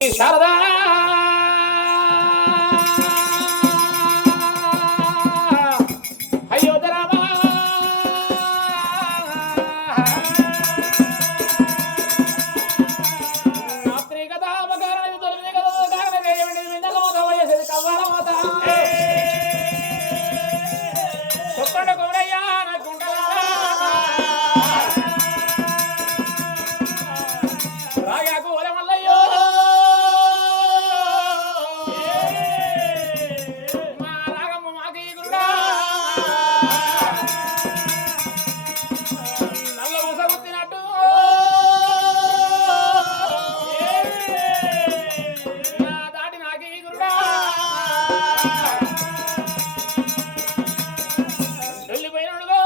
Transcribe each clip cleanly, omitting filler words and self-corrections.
శారదా అయోధరామా చెప్పండి గౌరయ్యా రాగాకు మల్లయ్యో మా రాగమ్మ మాకి గురుడా నల్ల ఊసగుత్తినట్టు నా దాటి నాకి గురుడా వెళ్ళిపోయినడుగో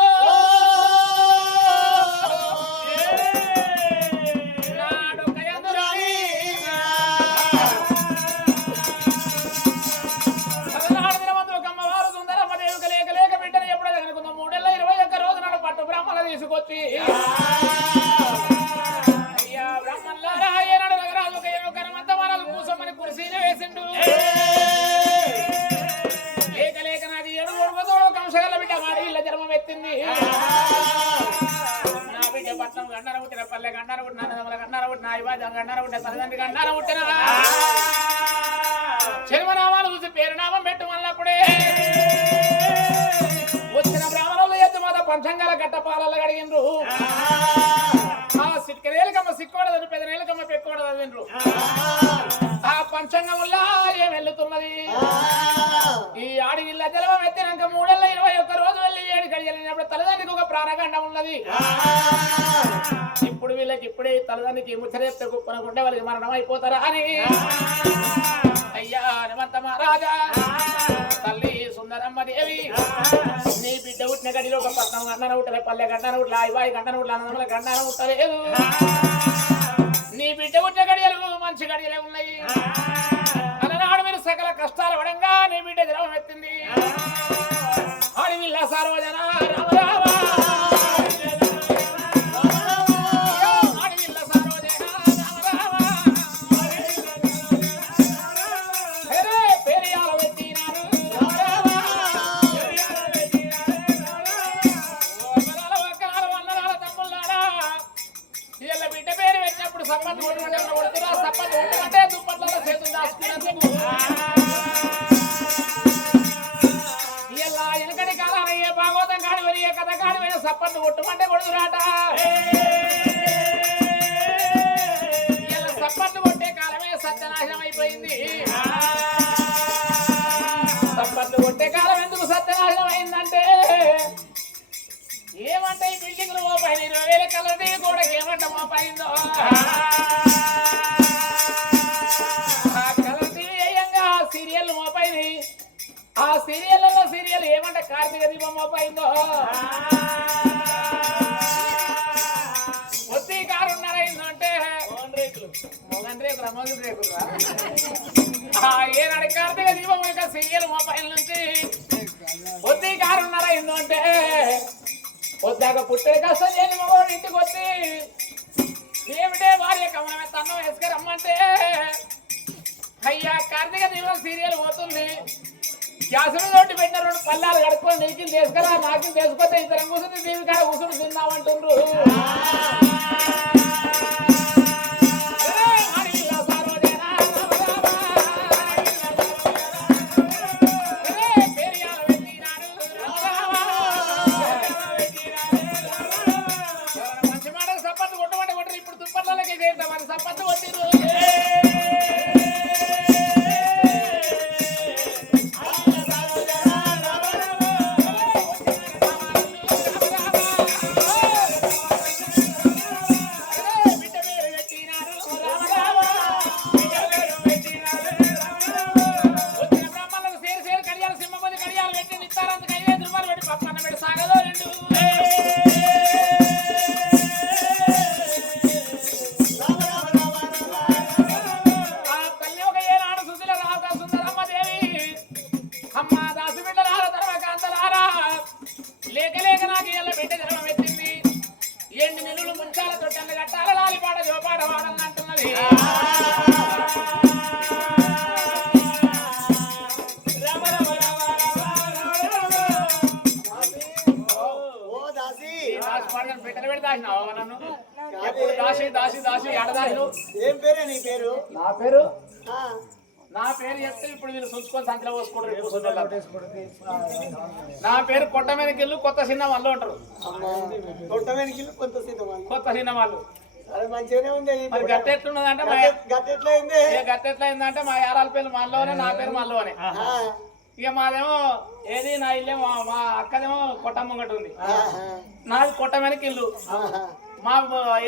తీసుకొచ్చి అయ్యా బ్రహ్మల్లారా ఏనాడు నగరాలు కనమంత మనాలు కూసమని కుర్సీని వేసిండు లేక లేక నాకు ఏడు కొడుకుతోడు కంసగల బిడ్డ మాడి ఇళ్ళ జన్మం ఎత్తింది నా బిడ్డ పట్నం గండర పుట్టిన పల్లె గండర పుట్టిన గండర పుట్టిన ఐబాజం గండర పుట్టిన తల్లిదండ్రి గండర పుట్టిన జన్మనామాలు చూసి పేరునామం పెట్టు మళ్ళప్పుడే వచ్చిన బ్రాహ్మణులు ఎత్తు మాత పంచంగాల గట్ట పాలల్లో అడిగిండ్రు ఆ సిక్కనేలకమ్మ సిక్కూడదని పెదనేలకమ్మ పెక్కూడదని విండ్రు ఆ పంచంగముల్లా ఏం వెళ్తున్నది ఈ ఆడి ఇళ్ళ జలవం ఎత్తినాక 321 రోజు వెళ్ళి 7 గడియలినప్పుడు తల్లిదండ్రికి ఒక ప్రాణగండం ఉన్నది ఇప్పుడు వీళ్ళకి ఇప్పుడే తల్లిదండ్రికి ముచ్చరేస్తే కుప్పన గుండె వాళ్ళకి మరణం అయిపోతారా అని అయ్యా హనుమంత మహారాజా తల్లి సుందరమ్మ దేవి నీ బిడ్డ పుట్టిన గడిలో ఒక పట్నం గంటన ఉట్టలే పల్లె గంటన ఉట్ల ఐబాయి గంటన ఉట్ల అన్నదమ్ముల గంటన ఉట్టలేదు నీ బిడ్డ పుట్టిన గడియలు మంచి గడియలే ఉన్నాయి అలనాడు మీరు సకల కష్టాలు పడంగా నీ బిడ్డ జలం ఎత్తింది అడవిల్ల సార్వజన రామరామ అడవిల్ల సార్వజన రామరామ పెరియాల పెట్టినారు బిడ్డ పేరు పెట్టినప్పుడు సప్పట్లు కొట్టుకుంటే కొడుతున్నా సప్పట్లు కొట్టుకుంటే దుప్పట్లలో చేతులు దాచుకున్నందుకు ఇలా వెనకటి కాలాన ఏ భాగవతం కాడి మరి ఏ కథ కాడి పోయిన సప్పట్లు కొట్టుమంటే కొడుతురాట ఇలా సప్పట్లు కొట్టే కాలమే సత్యనాశనం అయిపోయింది సప్పట్లు కొట్టే కాలం ఎందుకు సత్యనాశనం అయిందంటే ఏమంటే ఈ బిల్డింగ్లు మోపైన 20,000 కలది కూడా ఏమంట మోపైందో ఆ కలది వేయంగా సీరియల్ మోపైనాయి ఆ సీరియల్లో సీరియల్ ఏమంటే కార్తీక దీపం మోపైందో ఒత్తి కారున్నర అయిందంటే మొగన్ రేకులు మొగన్ రేకులు ఏనాడు కార్తీక దీపం ఇంకా సీరియల్ మోపైల నుంచి ఒత్తి కారున్నర అయిందంటే వద్దాక పుట్టే కష్టం చేయని మగవాడు ఇంటికి వచ్చి ఏమిటే భార్య కమలమే తన్నం వేసుకురమ్మంటే అయ్యా కార్తీక దీపం సీరియల్ పోతుంది గ్యాస్ మీద ఒకటి పెట్టిన 2 పల్లాలు కడుక్కొని నీకు తీసుకురా నాకు తీసుకొస్తే ఇద్దరం కూర్చుని దీవి కాడ కూర్చుని తిందామంటుండ్రు సప్పట్లు కొట్టిరు రాజు ఏం పేరే నీ పేరు? నా పేరు చెప్తే ఇప్పుడు వీళ్ళు చూసుకొని సంఖ్యలో పోసుకుంటారు. నా పేరు కొట్టమేనకిల్లు కొత్త సినిమా వాళ్ళు ఉంటారు. కొట్టమేనకిల్లు కొత్త సినిమా వాళ్ళు. మంచిగానే ఉంది. మరి గట్టెట్లున్నదంటే గట్టెట్లయిందంటే మా యారాల పేరు మనలోనే, నా పేరు మనలోనే. ఇక మాదేమో ఏది నా ఇల్లేమో మా అక్కదేమో కొట్టమ్మంగటి ఉంది, నాది కొట్టమేనకిల్లు. మా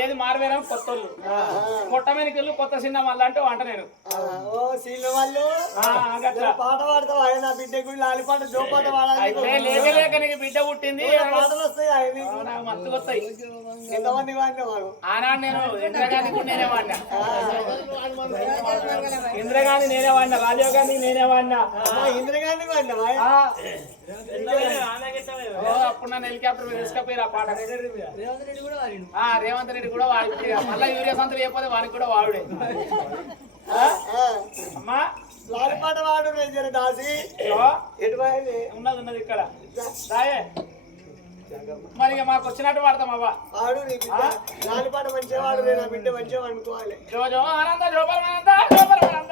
ఏది మారవేరేమో కొత్తోళ్ళు. కొట్టమేనకిల్లు కొత్త సినిమా వాళ్ళు అంటే వంట నేను పాట పాడతావు. ఆయన బిడ్డ గుడి లాలిపాట జోపాట వాడాలి. లేక నీకు బిడ్డ పుట్టింది పాటలు వస్తాయి. మత్తుకు వస్తాయి. ఎంతమంది వాడినవాడు? ఆనాడు నేను ఇందిరాగాంధీ కూడా నేనే వాడినా, ఇందిరాగాంధీ నేనే వాడినా, రాజీవ్ గాంధీ నేనే వాడినా. ఇందిరాగాంధీ వాడినవా? అప్పుడు నన్ను హెలికాప్టర్ మీద తీసుకపోయారు ఆ పాట. రేవంత్ రెడ్డి కూడా వాడి మళ్ళీ యూరియా సంతులు లేకపోతే వాడికి కూడా వాడుడే. అమ్మా లాలిపాట వాడు దాసి ఉన్నది ఉన్నది ఇక్కడ రాయే. మరి ఇక మాకు వచ్చినట్టు వాడతాం అవ్వ. వాడు లాలిపాట మంచిగా వాడు, నా బిడ్డ మంచిగా అనుకోవాలి. జో జో ఆనంద జోపరమానంద జోపరమానంద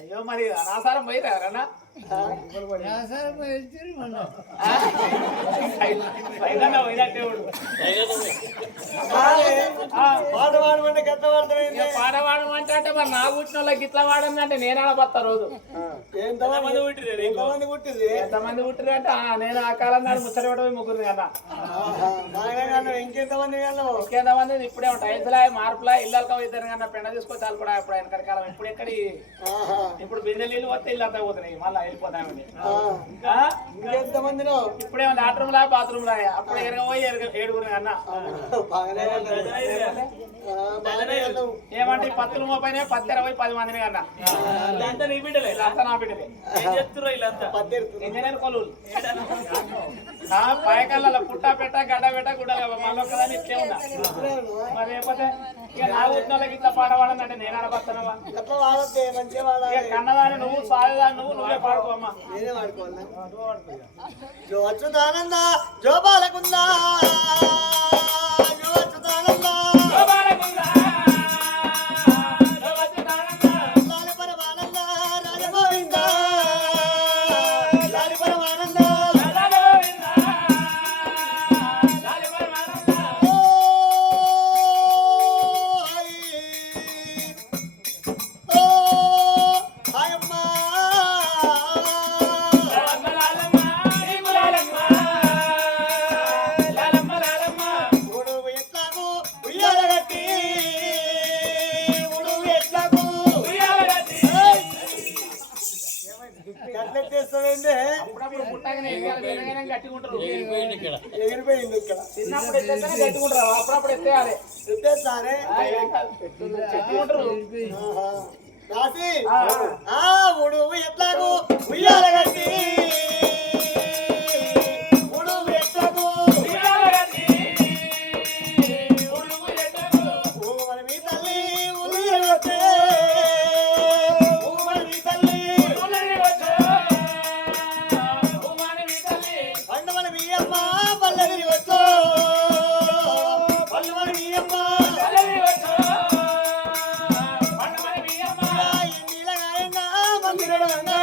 అయ్యో మరి అనాసారం పోయిరారన్నా? పాడవాడమంటే అంటే మరి నా పుట్టిన వాళ్ళకి ఇట్లా వాడంటే నేనా బతా రోజు. ఎంతమంది పుట్టిరు అంటే నేను ఆ కాలం నాడు ముచ్చట ముగ్గురు కదా. ఇంకెంతమంది ఇప్పుడే టైల్స్లా మార్పులా ఇళ్ళతో ఇద్దరు కన్నా పెండ తీసుకొచ్చి వాళ్ళు కూడా ఇప్పుడు వెనకటి కాలం ఇప్పుడు ఎక్కడి ఇప్పుడు బిందె నీళ్ళు వస్తే ఇల్లు అంతా పోతున్నాయి, మళ్ళీ వెళ్ళిపోతామని. ఇప్పుడేమో లాట్రూమ్ లా బాత్రూమ్ లా అప్పుడు పోయి 7 అన్నా. ఏమంటే 10 30 10 20 10 మందిని కన్నా. అంతా నీ బిడ్డలే, అంతా నా బిడ్డలే. ఇంజనీర్ కొలు పాయకాల పుట్టా పెట్ట గడ్డ పెట్ట గుడ్డలు మళ్ళీ ఒక్కదాన్ని ఇట్లే ఉన్నా. మరి లేకపోతే ఇక నా ఊరిన వాళ్ళకి ఇట్లా పాట పాడాలంటే నేను ఆడబడుతున్నావా? కన్నదాన్ని నువ్వు, సాయదాన్ని నువ్వే పాడుకోమ్మా. నేనే పాడుకోవాలా? జో అచ్యుతానంద జో బాలకుంద జో అచ్యుతానంద జో బాలకుంద జో అచ్యుతానంద లాలి పరమానంద రాజ గోవింద లాలి పరమానంద రాజ గోవింద లాలి పరమానంద. ఓ హాయమ్మ అప్పుడప్పుడు పుట్టాకనే గట్టిగుంటారు. ఎగిరిపోయింది ఇక్కడ. చిన్నప్పుడు ఎత్తేస్తేనే గట్టిగుంటారు, అప్పుడప్పుడు ఎత్తేయాలి. ఎత్తేస్తారే గట్టిగుంటారు. రాసి ఉడువు ఎట్లాగు ఉయ్యాల గట్టి ఉడువు ఎట్లాగు ఉయ్యాల గట్టి ఉడువు ఎట్లాగు మన మీ తల్లి ఉల్లి వచ్చే మన మీ తల్లి ఉల్లి వచ్చే మన మీ తల్లి పండు మన మీ అమ్మ పల్లెగిరి వచ్చో పండు మన మీ అమ్మ పల్లెగిరి వచ్చో పండు మన మీ అమ్మ ఇండిల గాయన్న మందిరడంగా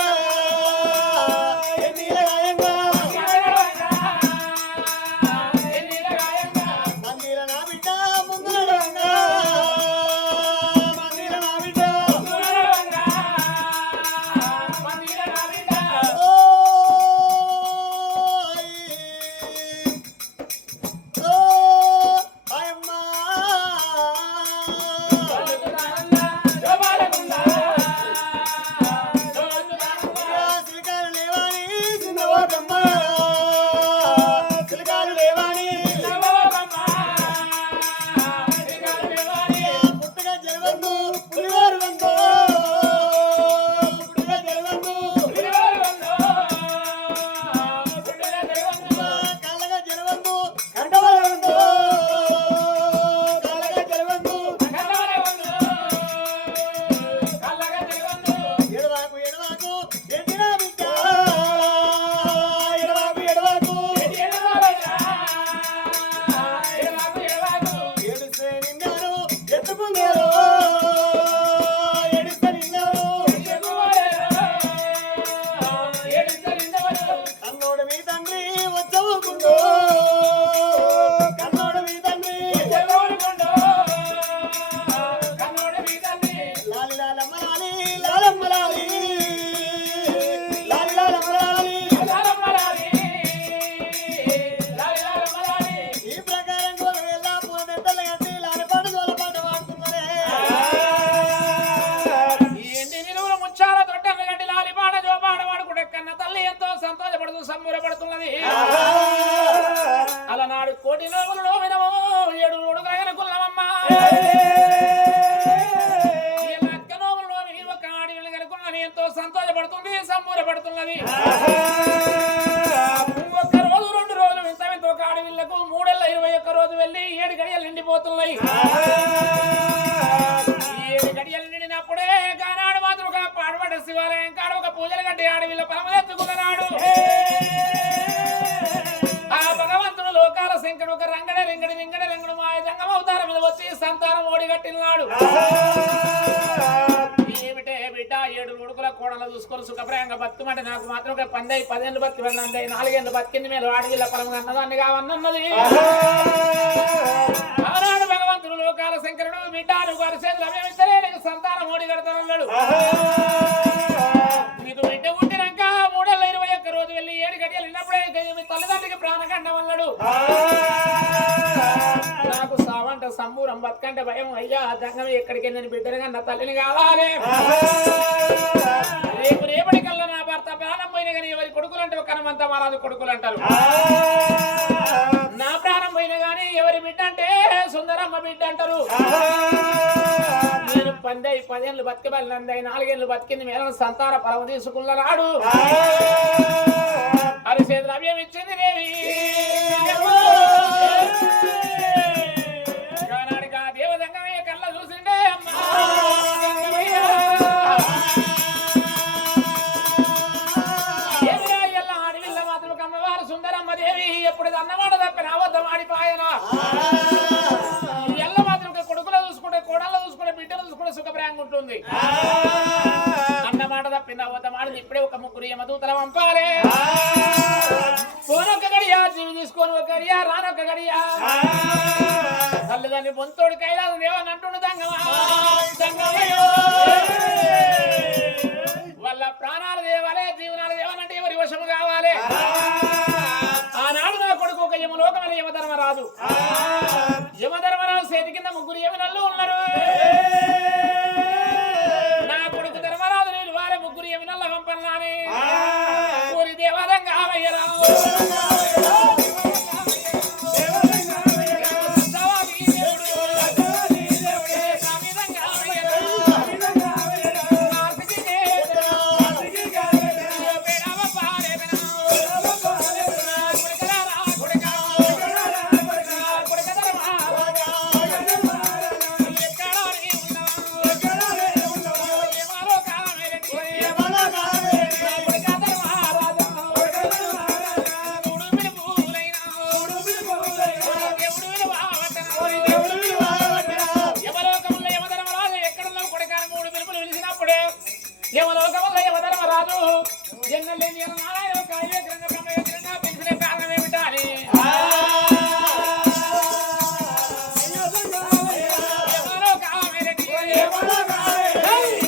సంబరపడుతున్నది. అలనాడు కోటి లోములు వినమో 7 నోడుగాయన కుల్లమమ్మ అక్క నోములు ఒక ఆడిని కనుకున్నది. ఎంతో సంతోషపడుతుంది, సంబరపడుతున్నది. ఒక్క రోజు 2 రోజులు వింత ఒక ఆడవిళ్లకు 3 ఏళ్ళ 21 రోజు వెళ్ళి 7 గడియలు నిండిపోతున్నాయి. 7 గడియలు నిండినప్పుడే గానాడు మాత్రం ఒక పాడబడ్డ శివాలయం కాడ ఒక పూజలు కట్టి ఆడవిల్ల పరమదెత్తుకున్నాడు. ఆ భగవంతుడు లోకాల శంకరుడు ఒక రంగడ రింగడు మాయ జంగం అవతారం మీద వచ్చి సంతానం ఓడిగట్టినాడు. ఏమిటే బిడ్డ 7 కొడుకుల కోడలు చూసుకొని సుఖప్రాయంగా బతుకమంటే నాకు మాత్రం ఒక 10 ఏళ్ళు బతికి వెళ్ళండి, 4 ఏళ్ళు బతికింది మీద ఆడవిల్ల పరం అన్నదాన్ని కావన్నది. ఆనాడు భగవంతుడు లోకాల శంకరుడు బిడ్డ నువ్వు అరిసేది లభ్యమిస్తలే నీకు సంతానం ఓడిగడతానన్నాడు. నీకు బిడ్డ పుట్టినాక 3 ఏళ్ళ 21 రోజు వెళ్ళి 7 గడియలు విన్నప్పుడే మీ తల్లిదండ్రికి ప్రాణగండం అన్నాడు. నాకు సావంట సంబూరం బతుకంటే భయం. అయ్యా జంగం ఎక్కడికి నేను బిడ్డని నా తల్లిని కావాలి. రేపటికల్లా నా భర్త ప్రాణం పోయిన కానీ ఎవరి కొడుకులు అంటే ఒక హనుమంత మహారాజు కొడుకులు అంటారు. నా ప్రాణం పోయిన కానీ ఎవరి బిడ్డ అంటే సుందరమ్మ బిడ్డ అంటారు. నేను 10 ఏళ్ళు బతికి బలంది 4 ఏళ్ళు బతికింది మేళ సంతాన పరమ తీసుకున్నాడు. అరిసే ద్రవ్యం ఇచ్చింది దేవి. నాడిగా దేవదంగమయ్య కళ్ళ చూసిండే అమ్మా. ఆడవిల్ల మాత్రం కమ్మవారు సుందరమ్మ దేవి ఎప్పుడు అన్నమాట తప్ప అబద్ధం ఆడిపాయన. ఎల్ల మాత్రం కొడుకులు చూసుకుంటే కోడళ్ళు చూసుకుంటే బిడ్డలు చూసుకుంటే సుఖప్రాయంగా ఉంటుంది. అన్నమాట తప్పింది అబద్ధం ఆడింది. ఇప్పుడే ఒక 3 యమదూతల పంపాలి. పోనొక్క గడియా జీవి తీసుకొని ఒక గడియా రానొక్క గడియా తల్లిదండ్రి బొంతోడు కైలాసం దేవని అంటుండు దంగమా. వాళ్ళ ప్రాణాలు దేవాలే జీవనాలు దేవనంటే ఎవరి వశము కావాలి. ఆనాడు నా కొడుకు ఒక యమలోకమైన యమధర్మరాజు. యమధర్మరాజు చేతి కింద 3 యమనల్లు ఉన్నారు. నా కొడుకు ధర్మరాజు నేను వారే 3 యమనల్ల పంపన్నాని ఊరి దేవాదంగా ఆవయ్యరా. Hey!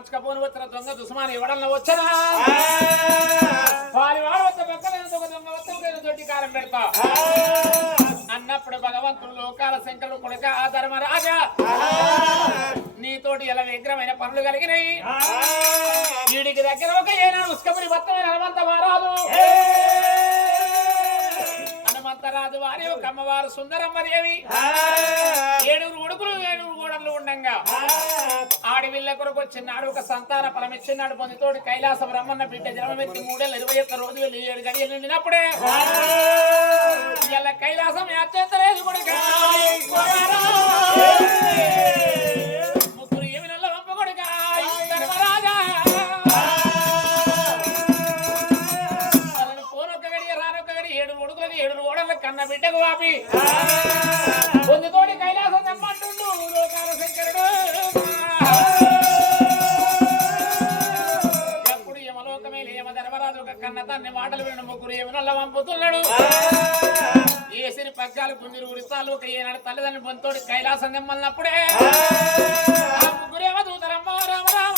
పంచకపోని వచ్చిన దొంగ దుస్మాని ఎవడన్నా వచ్చనా వారి వాడు వచ్చే పక్కన దొంగ వస్తే దొడ్డి కారం పెడతా అన్నప్పుడు భగవంతుడు లోకాల శంకరుడు కొడుక ఆ ధర్మరాజా నీతోటి ఎలా విగ్రహమైన పనులు కలిగినాయి వీడికి దగ్గర ఒక ఏనాడు ఉస్కపురి భర్తమైన హనుమంత మహారాజు హనుమంతరాజు వారి ఒక అమ్మవారు సుందరమ్మదేవి 7 కొడుకులు 7 కోడళ్ళు ఉండంగా ఆడివిల్ల కొరకు వచ్చినాడు ఒక సంతాన ఫలమిచ్చినాడు పొందితోటి కైలాస బ్రహ్మన్న బిడ్డ జన్మమెత్తి 3 ఏళ్ళు 21 రోజులు 7 గడియలు నిండినప్పుడే ఇలా కైలాసం యాచేతలేదు కొడుక ముగ్గురు ఏమి నెల వంప కొడుక ధర్మరాజా పోనొక్క గడియ రానొక్క గడి 7 కొడుకులకి 7 కోడళ్ళ కన్న బిడ్డకు వాపి పొందితోటి కైలాసం తెమ్మంటుండు లోకాల శంకరుడు ఎప్పుడు యమలోకమే యమ ధర్మరాజు ఒక కన్న తన్ని మాటలు విన్న ముగ్గురు ఏమినల్లా పంపుతున్నాడు ఏసిరి పగ్గాలు గుంజురు ఉరిస్తాలు ఒక ఏనాడు తల్లిదండ్రులు పొందితోటి కైలాసం తెమ్మన్నప్పుడే ముగ్గురు ఏమో దూతరమ్మ రామ రామ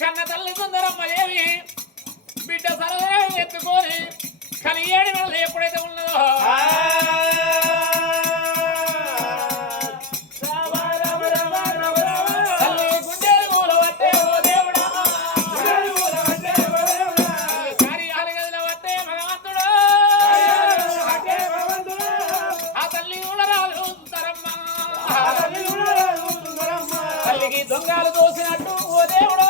కన్న తల్లి సుందరమ్మదేవి బిడ్డ సరదా ఎత్తుకొని కలియేడు నెలలు ఎప్పుడైతే ఉన్నదో తల్లి గుండెలు మూల పట్టే ఓ దేవుడా కార్యాలు గదిలో పట్టే భగవంతుడు ఆ తల్లి కూడా రాదు సుందరమ్మ తల్లికి దొంగలు దోసినట్టు ఓ దేవుడు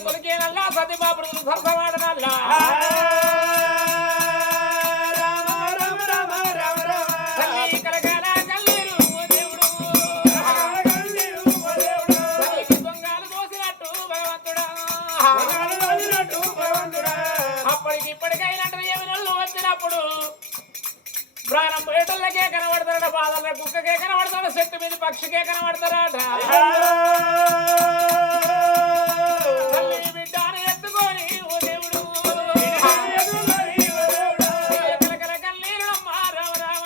తల్లి కొలికేనల్లా సత్యబాబుడు సరసవాడనల్లా తల్లి కలకాల కల్లీరు ఓ దేవుడు తల్లికి దొంగలు దోసినట్టు భగవంతుడా అప్పటికి ఇప్పటికైనట్టు ఏమినోళ్ళు వచ్చినప్పుడు ప్రాణం పోయేటోళ్ళకే కనబడతారట బాధల కుక్కకే కనబడతాడు చెట్టు మీద పక్షికే కనబడతారట తల్లి బిడ్డని ఎత్తుకొని ఓ దేవుడు కలకల కన్నీరునమ్మా రామ రామ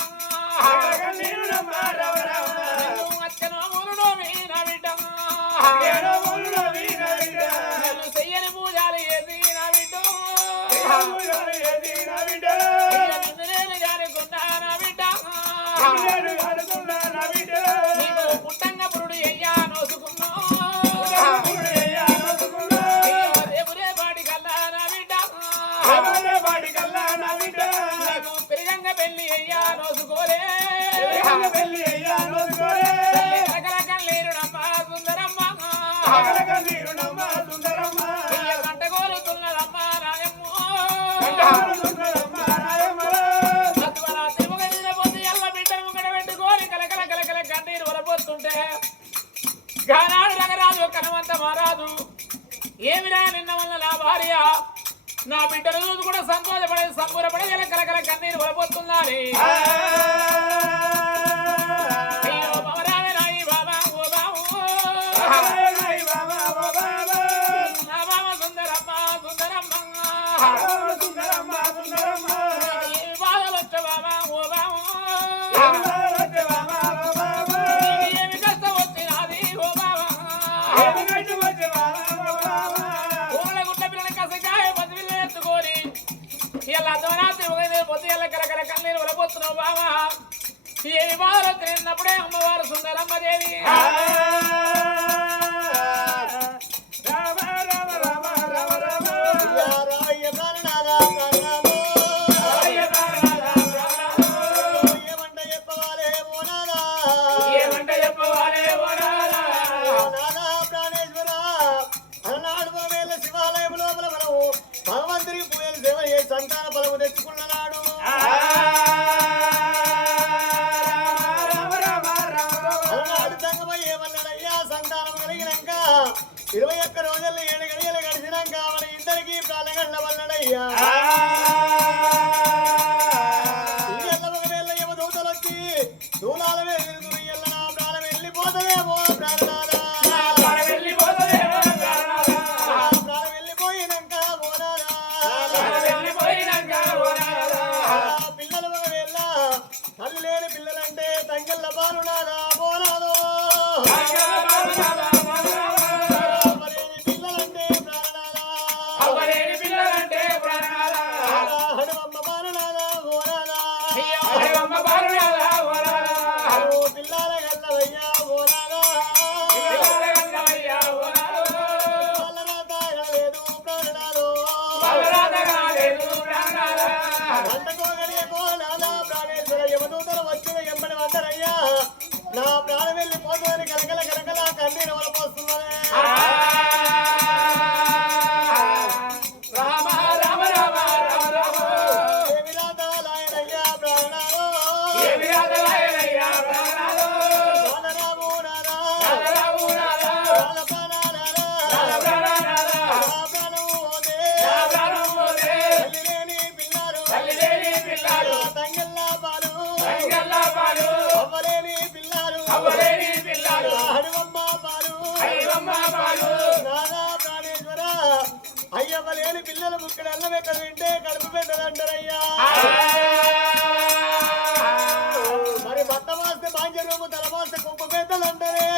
అచ్చనో మూలునో నా బిడ్డ చెయ్యని పూజాలు చేసి నా బిడ్డ నేను జారుకున్నా నా బిడ్డ నీకు పుట్టంగా పురుడు అయ్యా నోసుకున్నా రేపురే బాడి కల్లా నా బిడ్డ నీకు పెరిగంగా పెళ్లి అయ్యా నోసుకోలే కలకల కన్నీరునమ్మా సుందరమ్మ కంటగోలుతున్నదమ్మా నాయమ్మో కన్నీరు వలపోతుంటే గానాడు రగరాజు కనవంత మారాదు ఏమిరా నిన్న వల్ల నా భార్య నా బిడ్డలు కూడా సంతోషపడేది సంబూరపడేది కలకల కన్నీరు వలపోతున్నారే అయ్యో మమరావే నాయి బాబా ఓ బాబు నా బాబా సుందరమ్మ ఏమి బాధలు వచ్చా బాబా ఓ బాబు ఇలా దోరాత్రి పొద్దు ఎలా కరకర కన్నీరు వలపోతున్నావు బావా ఏమి బాధలు తిన్నప్పుడే అమ్మవారు సుందరమ్మ దేవి భగవంతుడికి పూజలు సేవ చేసి సంతాన బలము తెచ్చుకున్నాడు అలనాడు సంగమయ్య ఏమన్నాడయ్యా సంతానం కలిగినాక 21 రోజుల్లో 7 గడియలు గడిచినాక మన ఇద్దరికి ప్రాణగండ వల్లడయ్యా యమదూతలు వచ్చి దూలాల వెళ్తురు ఎల్ల నా ప్రాణం వెళ్ళిపోతుందేమో ప్రాణనాదా పిల్లలు వెళ్ళ తల్లి లేని పిల్లలంటే తంగెళ్ళ బాలునాదా పోనాదో పిల్లలంటే ప్రాణనాదా హనుమమ్మ బాలునాదా పోనాదా పిల్లల గల్లవయ్యా పోనాదా వచ్చిన ఎంబడి వద్దరయ్యా నా ప్రాణం వెళ్ళిపోతుందని కలకల కలకల కన్నీరు వలపోస్తున్నదే అయ్యవ్వలేని పిల్లలు ముక్కడ ఎల్లబెట్టలు వింటే కడుపు పెట్టదంటారయ్యా మరి బట్ట వాస్తే బాంజరూపు తల వాస్తే కుప్ప పెద్దలంటారే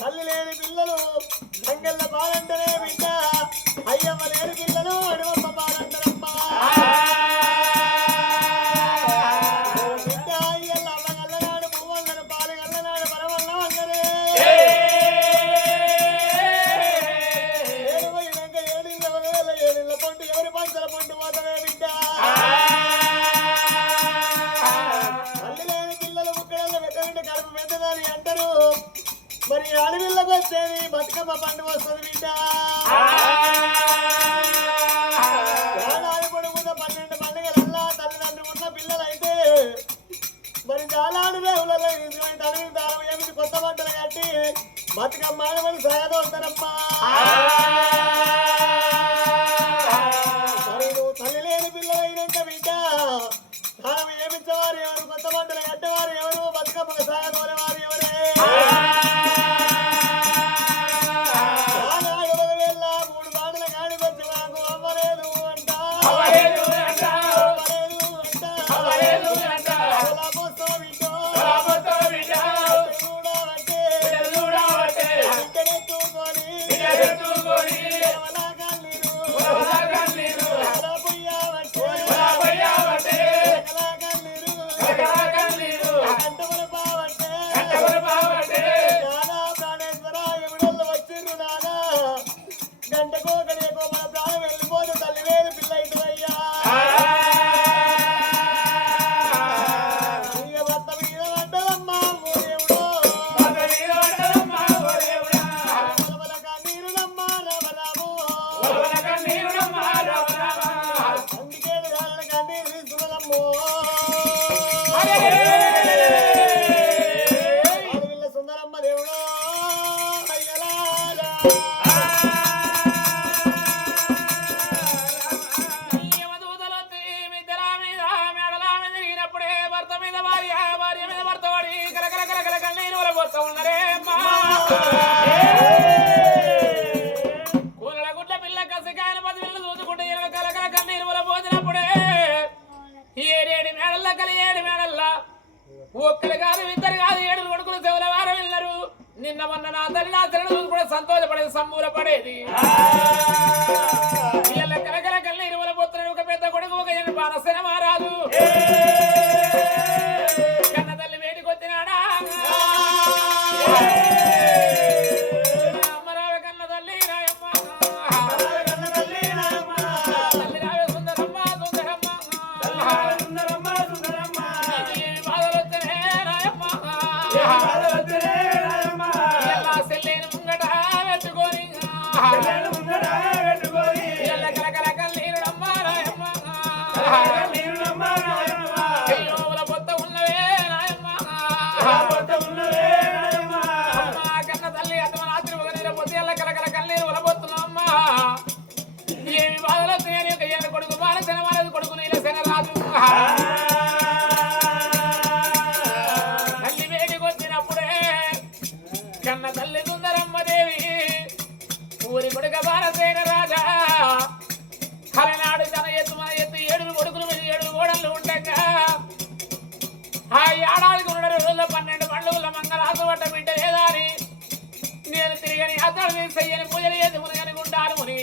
తల్లి లేని పిల్లలు సంగళ్ళ బాలంటనే బిడ్డ అయ్యమ్మ లేని పిల్లలు అడవమ్మ బాలంటారమ్మా బిడ్డ అయ్యల్ల అమ్మగల్లనాడు పువ్వులను అడవిళ్ళకి వచ్చేది బతుకమ్మ పండుగ వస్తుంది బిడ్డ ఏడాది పొడుగున్న 12 పండుగలల్లా తల్లిదండ్రులు ఉన్న పిల్లలైతే మరి జాలాడు రేవులలో తీసుకొని తల్లి దానం ఏమిటి కొత్త బట్టలు కట్టి బతుకమ్మ ఆడమని సాగదోస్తారమ్మా మరి నువ్వు తల్లి లేని పిల్లలైనాక బిడ్డ దానం ఏమించేవారు ఎవరు కొత్త బట్టలు కట్టేవారు ఎవరు బతుకమ్మకు సాగదోలేవారు ఎవరే గుడ్ల పిల్ల కసికాయన 10 పిల్లలు చూసుకుంటే కలకల కన్నీరు పోసినప్పుడే 7 మేడల్లా కలి 7 మేడల్లా ఒక్కరు కాదు 2 కాదు 7 కొడుకులు చెవుల వారం వెళ్ళరు నిన్న మొన్న నా తల్లి నా తల్లి కూడా సంతోషపడేది సంబూరపడేది వీళ్ళ కలకల కన్నీరు పోతున్నాడు ఒక పెద్ద కొడుకు ఒక బాణసన మారాదు కన్న తల్లి వేడికి వచ్చినాడా తల్లి వేడికి వచ్చినప్పుడే కన్న తల్లి సుందరమ్మ దేవి ఊరి కొడుక బాలసేన రాజా కలనాడు తన ఎత్తు మన ఎత్తు 7 కొడుకులు 7 గోడలు ఉండగా ఆ ఏడాదికి 2 రోజుల్లో 12 పండుగల మంగళాసు పట్ట బిడ్డ లేదా అని నేను తిరిగని అతడు చెయ్యని పూజలు చేసి మునిగని గుండాలు ముని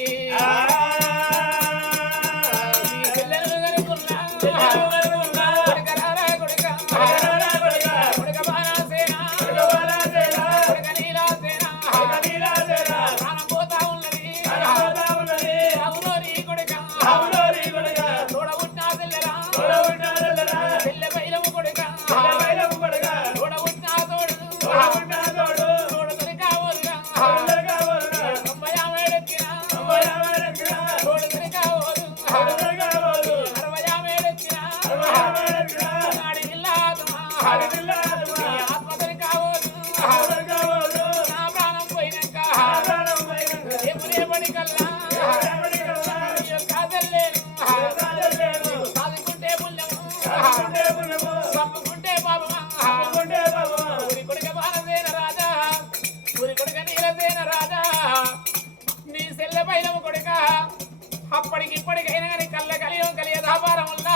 అప్పటికిప్పటికైనా కానీ కళ్ళ కలియ దాపారం వల్ల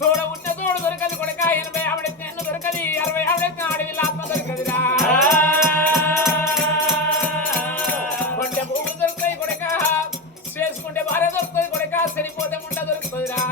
తోడ ఉంటే తోడు దొరకదు కొడుక 80 ఆవిడ తెన్ను దొరకది 60 ఆవిడ అడవిలో ఆత్మ దొరకదురా కొంటే భూములు దొరుకుతాయి కొడుక చేసుకుంటే భార్య దొరుకుతుంది కొడుక సరిపోతే ముండ దొరుకుతుందిరా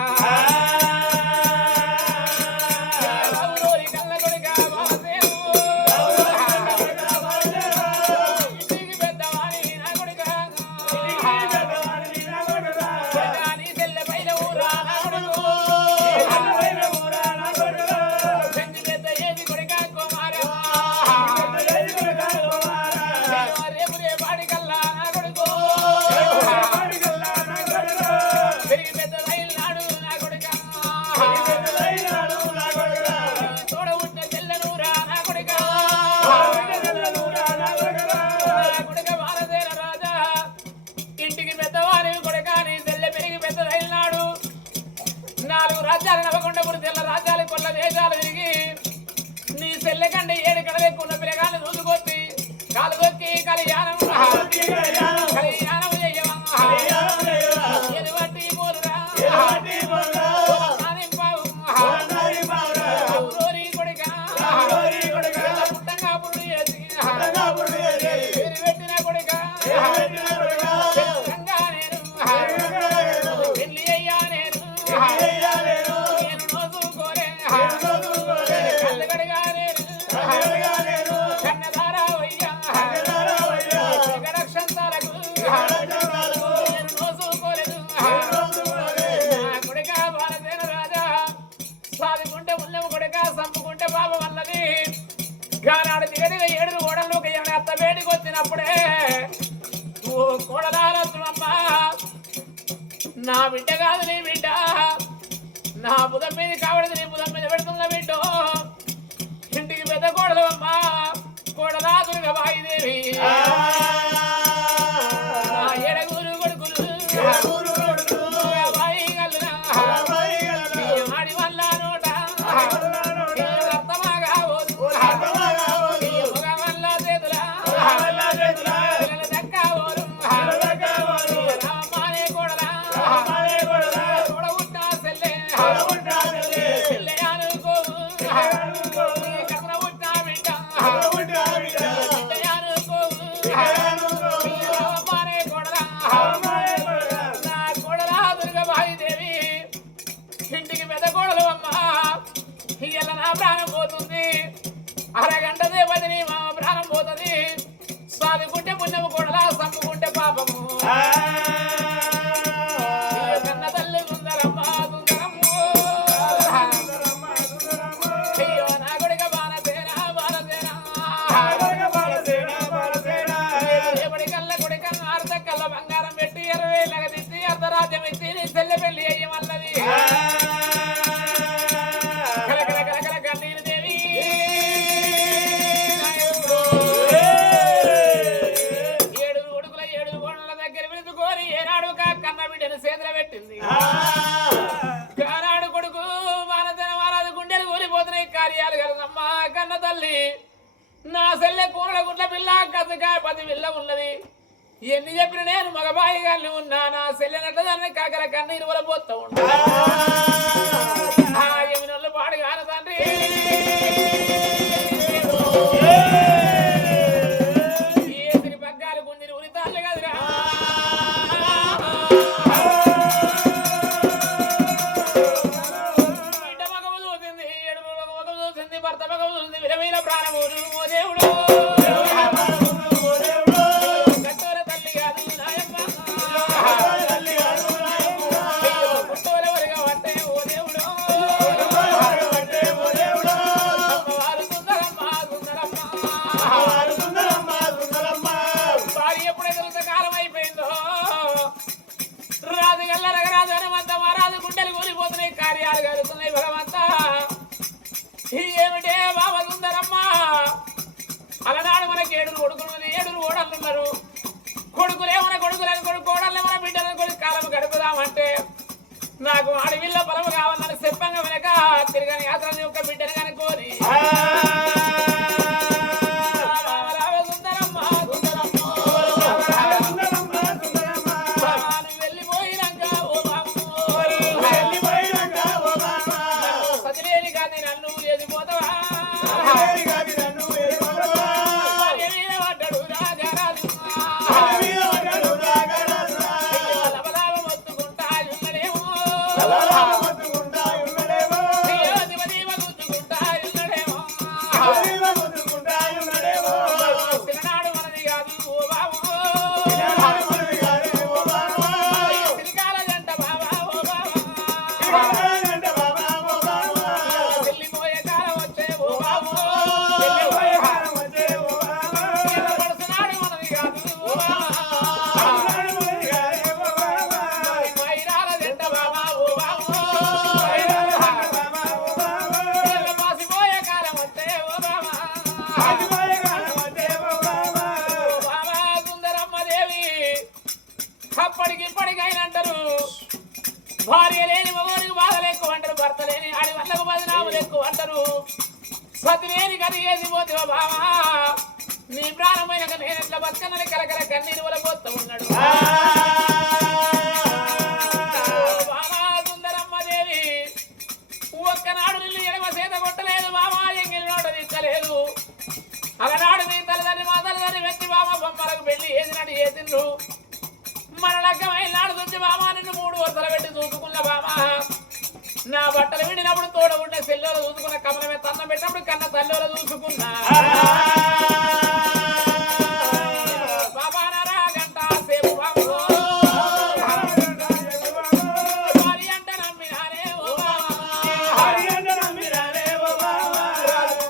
చెల్లెకండి 7 కడలెక్కున్న పిల్లగాళ్ళు చూసుకొచ్చి కాలు కొక్కి కళ్యాణం చెయ్యమమ్మా ఎది బట్టి పోరురా కొడుక పుట్టంగా పురుడు చేసి పెట్టిన కొడుక పెళ్లి అయ్యా నేను నోసుకోలే కళ్ళు కడగా నేను కన్నదారా వయ్యా రక్షంతాలకు నేను నోసుకోలేదు కొడుక భారతేన రాజా సాదుకుంటే ముల్లెము కొడుక సంపుకుంటే బాబు వల్లది గానాడు దిగడిగా 7 ఓడలు ఒక అత్త వేడికి వచ్చినప్పుడే ఓ కోడలాలమ్మా నా బిడ్డ కాదు నీ బిడ్డ నా బుధం మీద కావడదు నీ బుధం మీద పెడుతున్న బిడ్డ ఇంటికి పెద్ద కోడలు అమ్మా కోడలా దుర్గ వాయిదేవి నా 7 కొడుకులు వాయి గల్లునా ఆడి వల్ల నోట అర్థమాగా మగ వల్ల చేతుల పిల్లల దక్క ఓరు రామానే కోడలా చూడవుట్టా సెల్లే సెల్లే అనుకోవు కథన ఉట్టా బిడ్డ బిడ్డ అనుకోవు రామానే కోడలా నా కోడలా దుర్గబాయిదేవి ఇంటికి పెద్ద కోడలు అమ్మా ఇయ్యాల నా ప్రాణం పోతుంది అరగంట సేపటి నీ మా ప్రాణం పోతుంది సాదుకుంటే పుణ్యము కోడలా సంపుకుంటే పాపము కన్న తల్లి సుందరమ్మ సుందరమ్మ అయ్యో నా కొడుక బాలసేన రేపటి కల్ల కొడుక 6 కల్ల బంగారం పెట్టి 20 తీసి అర్ధరాజ్యం ఇచ్చి నీ చెల్లె పెళ్లి అయ్యమన్నది కలకల కలకల కన్నీరు దేవి 7 కొడుకుల 7 కోడళ్ళ దగ్గర పిలుచుకొని ఏనాడు కన్న బిడ్డను చేతులు పెట్టింది కానాడు కొడుకు మానదన మారాదు గుండెలు కూలిపోతున్నాయి కార్యాలు కలదమ్మా కన్న తల్లి నా సెల్లె కూరల గుడ్ల పిల్ల కసకాయ 10 పిల్ల ఉన్నది ఎన్ని చెప్పిన నేను మగబాయి గారిని ఉన్నా నా సెల్లెనట్ల దాన్ని కాకర కన్నీరు వల పోతూ ఉంటా ఎమినోళ్ళు పాడుగాను తండ్రి ఏసిరి పగ్గాలు గుండిని ఉరితాళ్ళు కదరా బిడ్డ మగము చూసింది ఎడుపు మగము చూసింది భర్త మగము చూసింది విలువైన ప్రాణము ఓ దేవుడు కట్టోల తల్లి కాదు నాయమ్మ పుట్టోలెవరిగా పట్టే ఓ దేవుడు అమ్మవారు సుందరమ్మ భార్య ఎప్పుడైతే ఇంతకాలం అయిపోయిందో రాజు గల్ల రగరాజు హనుమంత మహారాజు గుండెలు కూలిపోతున్నాయి కార్యాలు కలుగుతున్నాయి భగవంత ఏమిటే బాబా సుందరమ్మ అలనాడు మనకి 7 కొడుకులు 7 ఓడళ్ళు ఉన్నారు కొడుకులేమన కొడుకులని కొడుకు కోడలేమన బిడ్డలని కొడుకు కాలం గడుపుదామంటే నాకు అడవిల్లో పొలము కావాలని చెప్పంగా వెనక తిరగని యాత్రని యొక్క బిడ్డని కానీ కోరి సుందరమ్మ వెళ్ళిపోయినాక ఓ బాబు సతిలేని కాదు నన్ను ఎదిపోతావా పడ్డాడు రాజారాజు లబలాబ మొత్తుకుంటా ఉన్నదేమో గుచ్చుకుంటా ఉన్నదేమో చిన్ననాడు మనది కాదు ఓ బాబు సిరికాల జంట బాబా ఓ బాబా వెళ్ళిపోయే కాలం వచ్చే ఓ బాబు పడుతున్నాడు మనది కాదు ఓ బాబా మైరాల జంట బాబా ఓ బాబు మాసిపోయే కాలం వచ్చే ఓ బాబా బాబా సుందరమ్మ దేవి అప్పటికి ఇప్పటికైనంటారు భార్య లేని మగవానికి బాధలు ఎక్కువ అంటారు భర్త లేని ఆడి వల్లకు బదనాములు ఎక్కువ అంటారు సతినేని కదిగేసి పోతివా బావా నీ ప్రాణమైన నేను ఎట్లా బతుకన్నని కలకల కన్నీరు వల పోతూ ఉన్నాడు బావా సుందరమ్మదేవి ఒక్కనాడు నిన్ను ఎడమ చేత కొట్టలేదు బావా ఎంగిలి నోట తీర్చలేదు అలనాడు నీ తల్లిదండ్రి మా తల్లిదండ్రి వ్యక్తి బావా బొమ్మలకు పెళ్లి ఏదినట్టు చేసిండ్రు మన లగ్గమైన నాడు నుంచి బావా నిన్ను 3 వరుసలు పెట్టి చూసుకున్న బావా నా బట్టలు విడినప్పుడు తోడ ఉండే సెల్లోలు చూసుకున్న కమలమే తన్నం పెట్టినప్పుడు కన్న తల్లోలు చూసుకున్నా బాబా నారా గంట సేపు బాబు హరి అంటే నమ్మినారే ఓ బాబా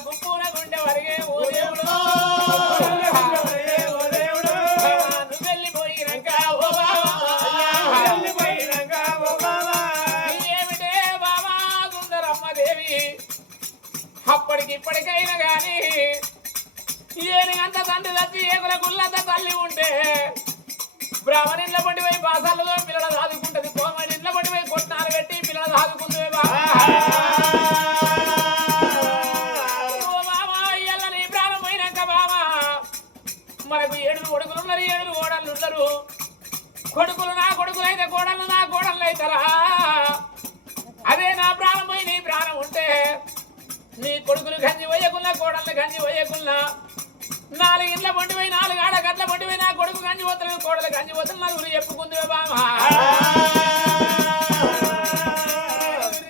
గుప్పున గుండె వరిగే ఓ దేవుడు నువ్వు వెళ్ళిపోయినాక ఓ బాబా అప్పటికి ఇప్పటికైనా గాని ఏనిగంత తండ్రి తచ్చి ఏకుల గుళ్ళంత తల్లి ఉంటే బ్రాహ్మణ ఇంట్లో పట్టిపోయి బాసాలలో పిల్లలు సాదుకుంటది కోమడి ఇంట్లో పట్టిపోయి కొట్టినారు పెట్టి పిల్లలు సాదుకుంటుంది బాబా ఇయ్యాల నీ ప్రాణం పోయినాక బాబా మనకు 7 కొడుకులు ఉన్నారు 7 కోడళ్ళు ఉన్నారు కొడుకులు నా కొడుకులు అయితే కోడళ్ళు నా కోడళ్ళు అవుతారా అదే నా ప్రాణం పోయి నీ ప్రాణం ఉంటే నీ కొడుకులు గంజి పోయకున్నా కోడళ్ళు గంజి పోయకున్నా 4 ఇండ్ల పండిపోయి 4 ఆడ గట్ల పండిపోయి నా కొడుకు గంజి పోతలేదు కోడలు గంజి పోతలు నలుగురు చెప్పుకుంది బామా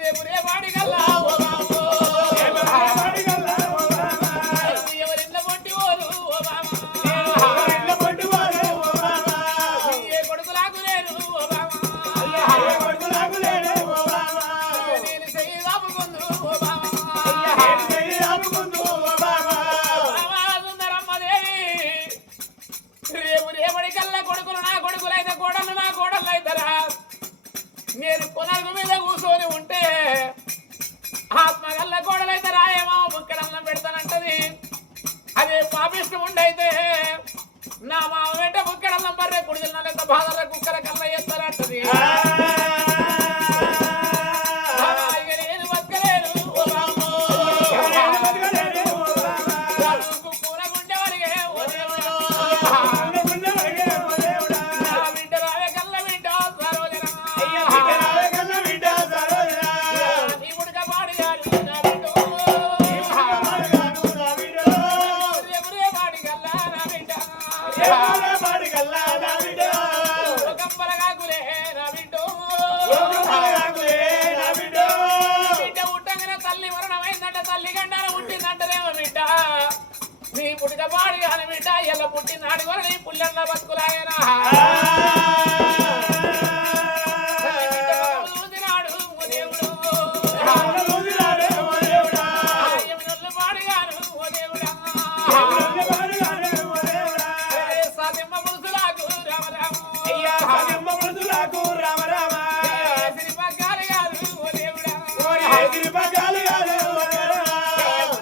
రేపు రేపాడికల్లా ఎవరిండ్ల పొట్టి పోరు ఓ బామా ఏ కొడుకులాకు లేరు ఓ బామా నేను చెయ్యి దాపుకుందు ఓ బామా రేపటికల్లా కొడుకులు నా కొడుకులైతే కోడళ్ళు నా కోడళ్ళు అవుతారా నేను పునర్గు మీద కూర్చొని ఉంటే ఆత్మగల్ల కోడలైతే రాయేమో ముక్కడన్నం పెడతానంటది అదే పాపిష్టం ఉండైతే నా మామ వెంట ముక్కడన్నం బర్రె కుడిదల నల్లెంత బాధల కుక్కల కల్ల ఎత్తారంటది నేను బతకలేను పూనగుండె వరిగే ఓ దేవుడా తల్లి మరణమైందంట తల్లి గండాన పుట్టిందంటదేమో బిడ్డ నీ పుట్టిన పాడి కాని బిడ్డ ఇలా పుట్టినాడు కూడా నీ పుల్లన్న బతుకులాగేనా చూసినాడు ఓ దేవుడు పాడిగాను ఓ దేవుడా సాధ్యమ్మ పురుషులకు రామరామ సిరిపగ్గాలు కాదు ఓ దేవుడా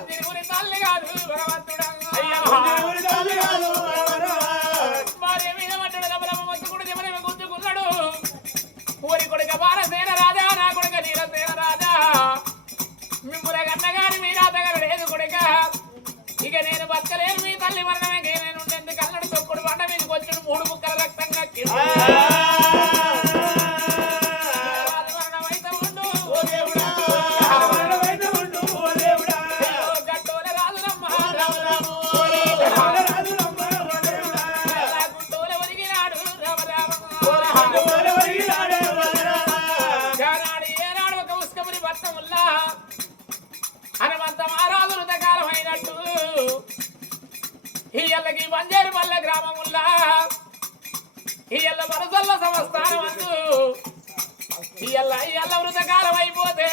తిరుగుని తల్లి కాదు భగవంతుడా మరి మీద మట్టడు దెబ్బలమ్మ మొత్తుకుడు దిమలేమ గుంజుకున్నాడు ఊరి కొడుక బాలసేన రాజా నా కొడుక నీలసేన రాజా మిమ్ముల గన్నగాని మీ రాతగారు లేదు కొడుక ఇక నేను బతకలేను మీ తల్లి మరణమే నేను ఉండేందుకు అన్నడు తొక్కుడు పంట మీదకి వచ్చాడు 3 ముక్కల రక్తంగా మరణమైతే ఉండు ఓ దేవుడా గట్టోల రాజులమ్మ గుట్టోల ఒరిగినాడు ఏనాడు ఒక ఉస్కముని భర్తముల్లా హనుమంత మహారాజులు కాలం అయినట్టు ఇయ్యల్లకి బంజేరు పల్లె గ్రామముల్లా ఇయ్యల్ల మనసల్ల సంస్థానం అందు ఇయ్యల్ల వృతకాలం అయిపోతే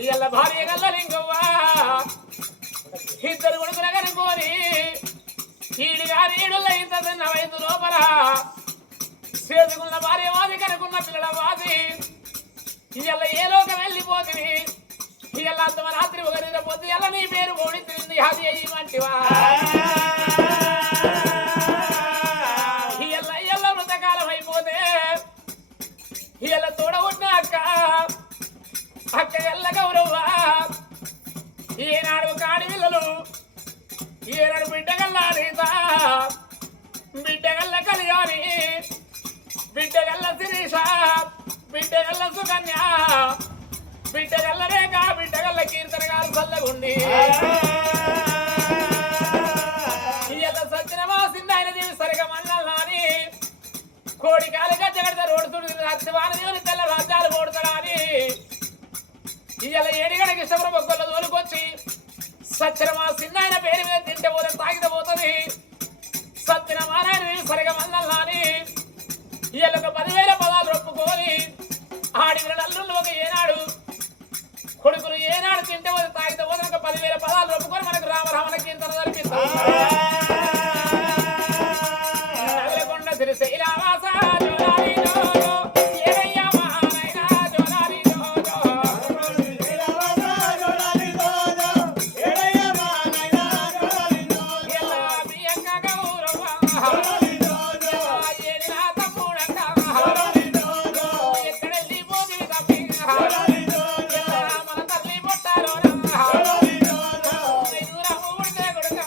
ఇయ్యల్ల భార్య గల్ల లింగవ్వ 2 కొడుకుల కనుకొని ఈడిగా నీడుల్ల ఇంత చిన్న వయసు లోపల చేసుకున్న భార్య వాది కనుకున్న పిల్లల వాది ఇయ్యల్ల ఏ లోకం వెళ్ళిపోతుంది ఇయ్యల్ల అంతమ రాత్రి ఒక నిద్రపోతే ఎలా నీ పేరు ఓడితుంది అది అయ్యమంటివా ఇయ్యల్ల వృతకాలం అయిపోతే ఇయ్యల్ల తోడగొట్టిన అక్క ఎల్ల గౌరవ్వ ఈయన బిడ్డగల్ల శిరీష బిడ్డగల్ల సుకన్య బిడ్డగల్ల రేఖ బిడ్డగల్ల కీర్తన గారు చల్లగుండి ఇయ్యల సత్యనమా సిందాయన దేవి సరిగా మన్నల్లాని కోడి కాలుగా జగడత రోడ్డుతుడు శివాని దేవుని తెల్ల రాజ్యాలు ఓడుతారా అని ఇయ్యల ఏడిగడకి ఇష్టపడ బొగ్గల్లో తోలుకొచ్చి సత్యనమా సిందాయన పేరు మీద తింటే పోతే తాగితే పోతుంది సత్యనమానాయన దేవి సరిగా మన్నల్లాని ఇయ్యల ఒక 10,000 పదాలు ఒప్పుకొని ఆడిన నల్లుళ్ళు ఒక ఏనాడు కొడుకులు ఏనాడు తింటే పోతే తాగితే పోతే ఒక 10,000 పదాలు ఒప్పుకొని మనకు రామరామన కీర్తన జరిపిస్తాం నల్లకొండ శ్రీశైలవాస జోలాలి జోలో ఏడయ్య మహానైనా జోలాలి జోలో ఎల్లా మీ అక్క గౌరవ ఏడిన తమ్ముడక్క ఎక్కడెళ్ళి పోతివి తప్పి మన తల్లి పొట్టాలో దూరం ఉడితే కొడుక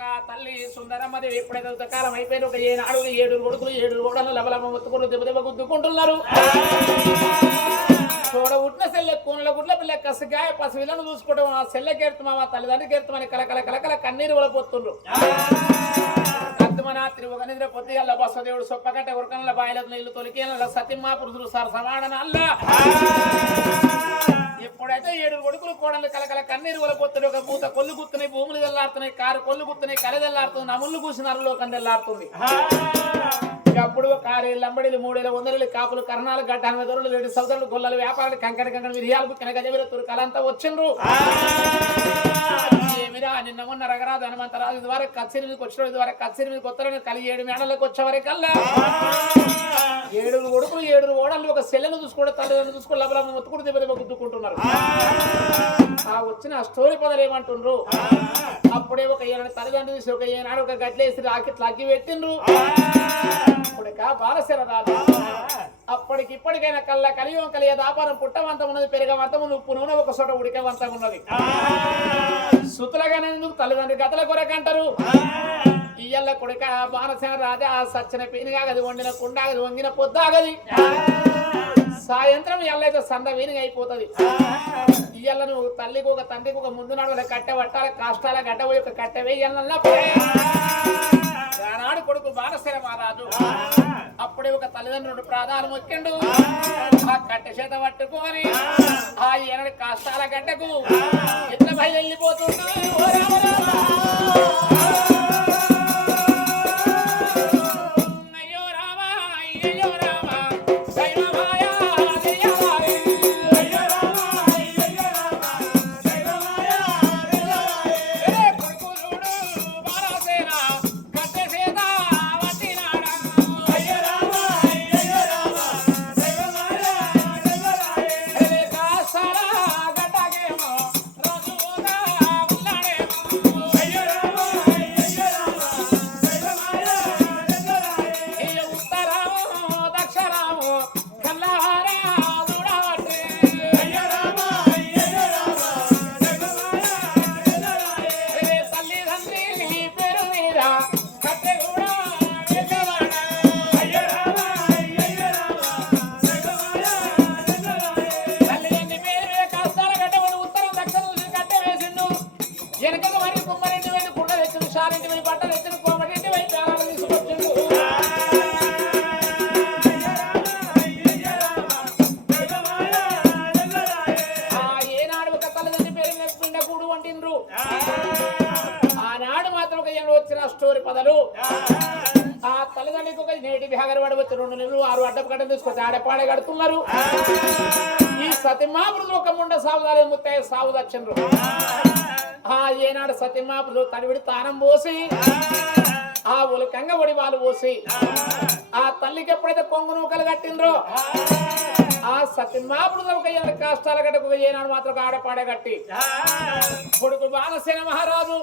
ఒక తల్లి సుందరమ్మదేవి ఎప్పుడైతే కాలం అయిపోయిన ఒక ఏనాడు 7 కొడుకులు 7 కోడలు లబలమ ఒత్తుకుని దెబ్బ గుద్దుకుంటున్నారు. చూడ ఉట్టిన సెల్లె కూనల గుడ్ల పిల్ల కసిగాయ పసివిలను చూసుకోవడం ఆ సెల్లెకేరుతామా ఆ తల్లిదండ్రులకి ఏరుతామని కలకల కన్నీరు వలపోతుండ్రు. అద్దుమనా తిరువగ నిద్ర పొద్దుగల్ల బసదేవుడు సొప్పకట్ట ఉరకనల బాయిలకు నీళ్లు తొలికేనల సతిమ్మా పురుషులు సార్ సమాడన అల్లా. ఎప్పుడైతే 7 కొడుకులు కోడలు కలకల కన్నీరు వలపోతుంది. ఒక పూత కొల్లు గుత్తున్నాయి, భూములు తెల్లాడుతున్నాయి, కారు కొల్లు గుత్తున్నాయి, కల తెల్లాడుతుంది, నముళ్ళు కూసిన అరలోకం తెల్లాడుతుంది. అప్పుడు కారేళ్ళు అంబడిలు 3 వందలు కాపులు కరణాలు గడ్డాన దొరలు 7 సౌదరులు గొల్లలు వ్యాపారాలు కంకణ మిరియాలు బుక్కిన గజవీర తురుకాలంతా వచ్చిండ్రు. ఏమిరా నిన్న మొన్న రగరాజు హనుమంతరాజు ఇది వరకు కచ్చిరి మీదకి వచ్చిన ఇది వరకు కచ్చిరి మీదకి కొత్తలను కలి 7 మేడలకు వచ్చే వరకల్లా 7 కొడుకులు 7 ఓడలు ఒక సెల్లను చూసుకోవడం తల్లిదండ్రులు చూసుకోవడం లబలమ్మ మొత్తుకుంటూ దెబ్బ గుద్దుకుంటున్నారు. ఆ వచ్చిన స్టోరీ పదలు ఏమంటుండ్రు. అప్పుడే ఒక ఏనాడు తల్లిదండ్రులు తీసి ఒక ఏనాడు ఒక గడ్లేసి రాకెట్లు అగ్గి పెట్టిండ్రు. అప్పుడికా బాలశర రాజు అప్పటికి ఇప్పటికైనా కలియుగం కలిగే వ్యాపారం పుట్టవంతం ఉన్నది, పెరగవంతం ఉంది, ఉప్పు నూనె ఒక చోట ఉడికేవంతం ఉన్నది. సుతులగానే తల్లిదండ్రులు గతల కొరకంటారు. ఇయ్యల్ల కొడుక బాలశర రాజా సచ్చిన పీనిగాగది, వండిన కుండాగది, వంగిన పొద్దాగది. సాయంత్రం ఎల్లైతే సంద వీనిగా అయిపోతుంది. ఇయ్యల్ల నువ్వు తల్లికి ఒక తండ్రికి ఒక ముందు నాడు కట్టె పట్టాలి, కాష్టాల గడ్డ పోయి ఒక కట్టె వేయాలన్నా ఆనాడు కొడుకు బాలశర మహారాజు అప్పుడే ఒక తల్లిదండ్రులు ప్రాధాన్యం మొక్కిండు. ఆ కట్టె చేత పట్టుకొని ఆ ఏనాడు కాష్టాల గడ్డకు ఎట్లా బయలు వెళ్ళిపోతుండు. ఆనాడు మాత్రం వచ్చిన స్టోరీ పదలు ఆ తల్లిదండ్రులకు ఒక నేటి బిహాగర్ వాడు వచ్చి 2 నెలలు 6 అడ్డపు గడ్డలు తీసుకొచ్చి ఆడపాడే కడుతున్నారు. ఈ సతిమాపురులు ఒక ముండ సాగుదాలు ముత్తయ్య సాగు దచ్చిండ్రు. ఆ ఏనాడు సతిమాపురులు తడివిడి తానం పోసి ఆ ఉలకంగ ఒడి వాళ్ళు పోసి ఆ తల్లికి ఎప్పుడైతే కొంగు నూకలు కట్టిండ్రో ఆ సత్యమాపుడు ఒక కష్టాల గడ్డకు ఏనాడు మాత్రం ఒక ఆడపాడే కట్టి కొడుకు బాలసేన మహారాజు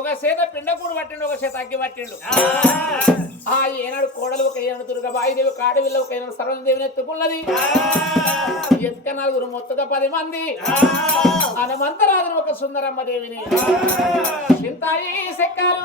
ఒక చేత పిండకూడు పట్టిండు, ఒక చేత అగ్గి పట్టిండు. ఆ ఏనాడు కోడలు ఒక ఏనాడు దుర్గబాయిదేవి కాడవిల్ల ఒక ఏనాడు సరళదేవిని ఎత్తుకున్నది. ఎత్తుక 4 మొత్తుగా 10 మంది హనుమంతరాజును ఒక సుందరమ్మ దేవిని చింతాయి సెక్కాలు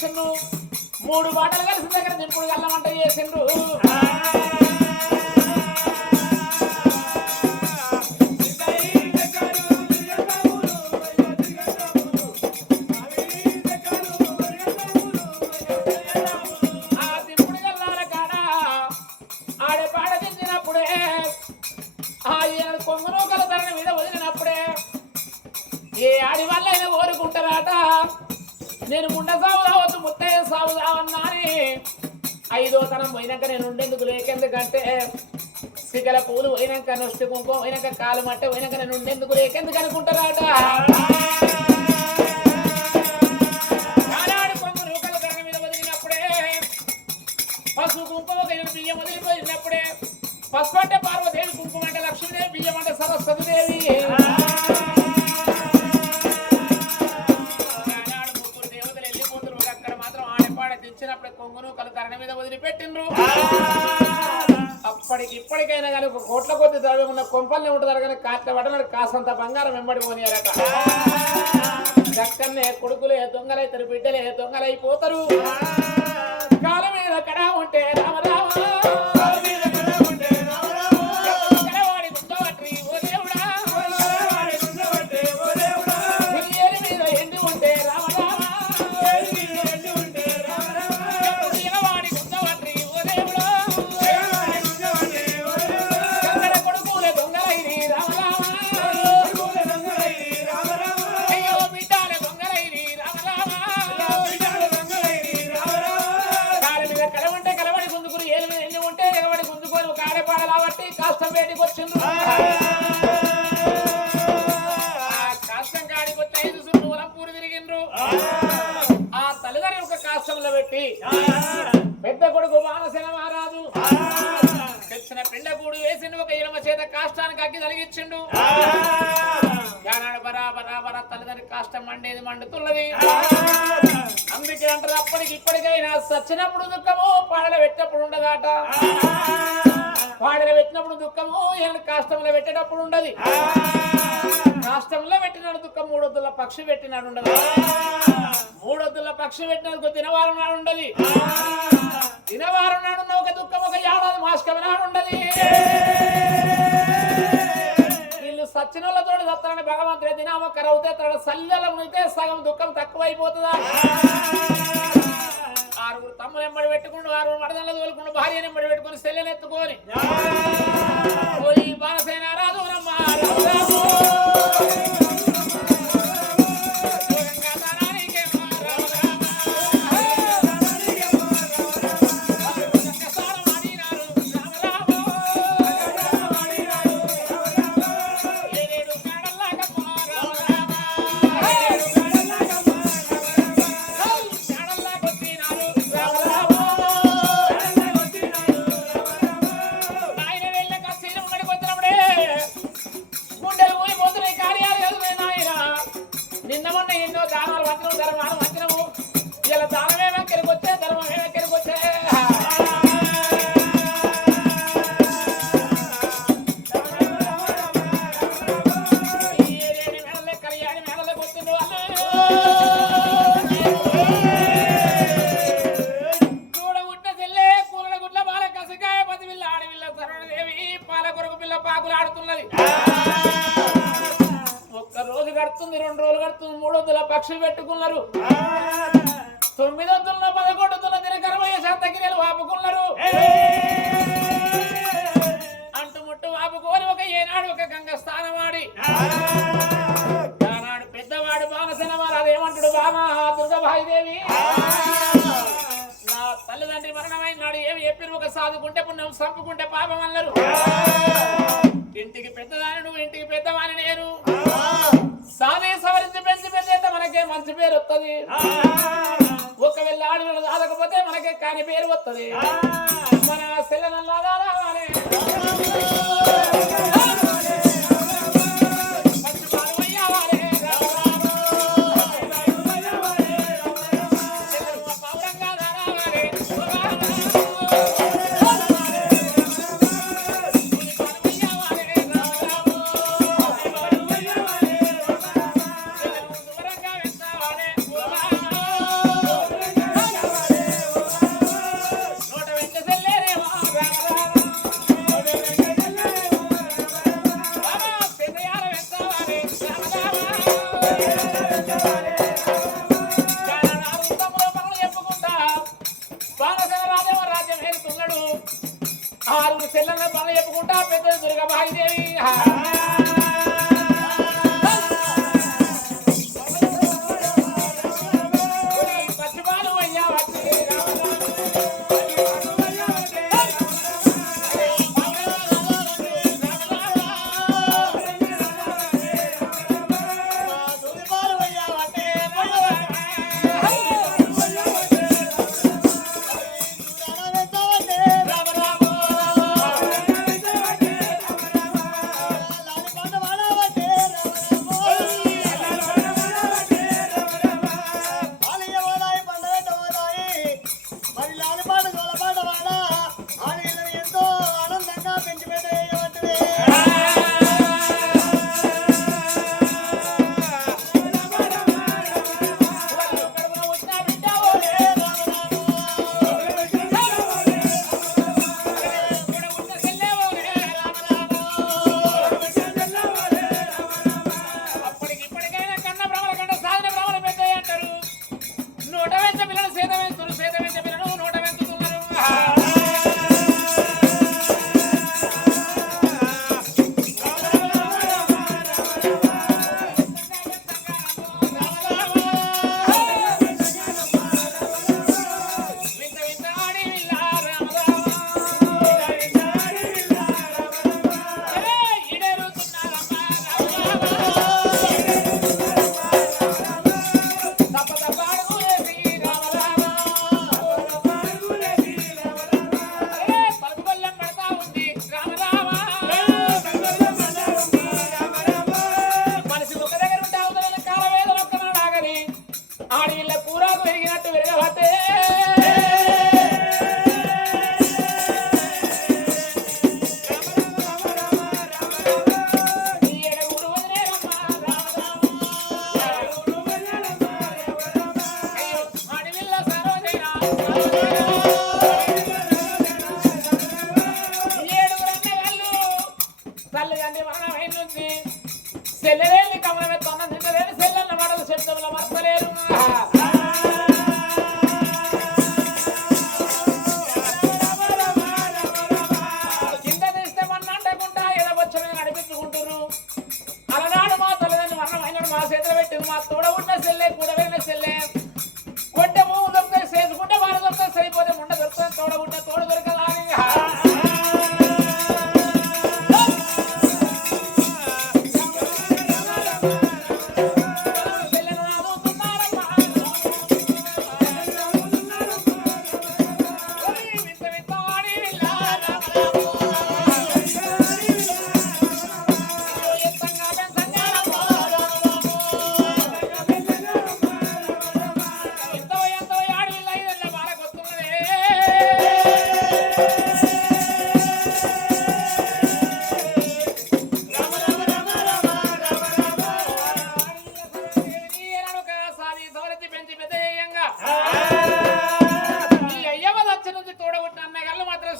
కూర్చుండ్రు 3 బాటలు కలిసి దగ్గర దింపుడు గల్లమంట చేసిండ్రు ఏ ఆడి వల్ల అయినా కోరుకుంటారట నేను ముండ సాగు రావద్దు ముత్తయ్య సాగు రావన్నాని 5వ తరం పోయినాక నేను ఉండేందుకు లేకెందుకంటే సిగల పూలు పోయినాక నొష్టి కుంకుమ పోయినాక కాలు మట్ట పోయినాక నేను ఉండేందుకు లేకెందుకు అనుకుంటారట ఆనాడు కొంగు నూకల ధర మీద వదిలినప్పుడే పసుపు కుంకుమ బియ్యం వదిలిపోయినప్పుడే పసుపు అంటే పార్వదేవి కుంకుమ అంటే లక్ష్మీదేవి బియ్యం అంటే సరస్వతిదేవి తెచ్చినప్పుడు కొంగును కలు ధరణ మీద వదిలిపెట్టిండ్రు అప్పటికి ఇప్పటికైనా కానీ 1 కోట్ల కొద్ది ద్రవ్యం ఉన్న కొంపల్ని ఉంటుంది కానీ కాట్ల పడనాడు కాసంత బంగారం వెంబడి పోనీయారట చక్కన్నే కొడుకులే దొంగలైతారు బిడ్డలే దొంగలైపోతారు కాల మీద కడా ఉంటే రామరామ కాష్టం కాడికి వచ్చి 5 సుళ్ళు పూరి తిరిగిండ్రు ఆ తల్లిదండ్రి ఒక కాష్టంలో పెట్టి పెద్ద కొడుకు వానసేన మహారాజు తెచ్చిన పిండకూడు వేసిండు ఒక ఇలమ చేత కాష్టానికి అగ్గి తలిగించిండు బరాబరా తల్లిదండ్రి కాష్టం మండేది మండుతున్నది అందుకే అంటారు అప్పటికి ఇప్పటికైనా సచ్చినప్పుడు దుఃఖము పాడల పెట్టినప్పుడు ఉండదాట పాడల పెట్టినప్పుడు దుఃఖము కాష్టంలో పెట్టేటప్పుడు ఉండదు కాష్టంలో పెట్టినాడు దుఃఖం 3 వద్దుల పక్షి పెట్టినాడు ఉండదు 3 వద్దుల పక్షి పెట్టినది దినవారం నాడు ఉండదు దినవారం నాడున్న ఒక దుఃఖం ఒక ఏడాది మాస్కం నాడు ఉండదు వీళ్ళు సచ్చినోళ్ళతో సత్తారని భగవంతుడే దినామొక్క రవుతే తన సల్లెల మునిగితే సగం దుఃఖం తక్కువైపోతుందా 6 తమ్ములు ఎంబడి పెట్టుకుంటూ 6 మడదల్లో తోలుకుంటూ భార్యను ఎంబడి పెట్టుకుని సెల్లెలు ఎత్తుకొని పోయి బాలసేన రాజు పక్షి పెట్టుకున్నారు 9 11 దినకరమయ్య శాతగిరిలు వాపుకున్నారు అంటుముట్టు వాపుకోని ఒక ఏనాడు ఒక గంగ స్థానమాడి ఆనాడు పెద్దవాడు బాలసేన మహారాజు ఏమంటాడు బామా దుర్గాబాయిదేవి నా తల్లిదండ్రి మరణమైన నాడు ఏమి చెప్పిరు ఒక సాదుకుంటే పుణ్యం సంపుకుంటే పాపం అన్నారు ఇంటికి పెద్దదాని నువ్వు ఇంటికి పెద్దవాని నేను సానే సవరించి పెంచి పెద్దయితే మనకే మంచి పేరు వస్తుంది ఒకవేళ ఆడవాళ్ళు దాదకపోతే మనకే కాని పేరు వస్తుంది మన సెల్లనల్లా దాదావాలే ఆరుగురు చెల్లెళ్ళ పనులు చెప్పుకుంటా పెద్దది దుర్గబాయిదేవి పచ్చిపాలు అయ్యా వచ్చి ఆడిళ్ళ కూరకు పెరిగినట్టు పెరగబట్టే తల్లిదండ్రి మనం అయిన నుంచి సెల్లలేని కమలమే తొన్న తింటలేని సెల్లన్న మాటలు శబ్దంలో మరపలేరు కింద తీస్తామన్న అంటకుండా ఎదవచ్చని నడిపించుకుంటున్నారు అలనాడు మా తల్లిదండ్రి మరణం అయినాడు మా చేతులు పెట్టింది మా తోడ ఉన్న సెల్లే కూడా వెళ్ళిన సెల్లే కొట్టే భూమి దొరుకుతాయి చేసుకుంటే వారు దొరుకుతాయి సరిపోతే ముండ దొరుకుతుంది తోడ ఉంటే తోడు దొరకలాని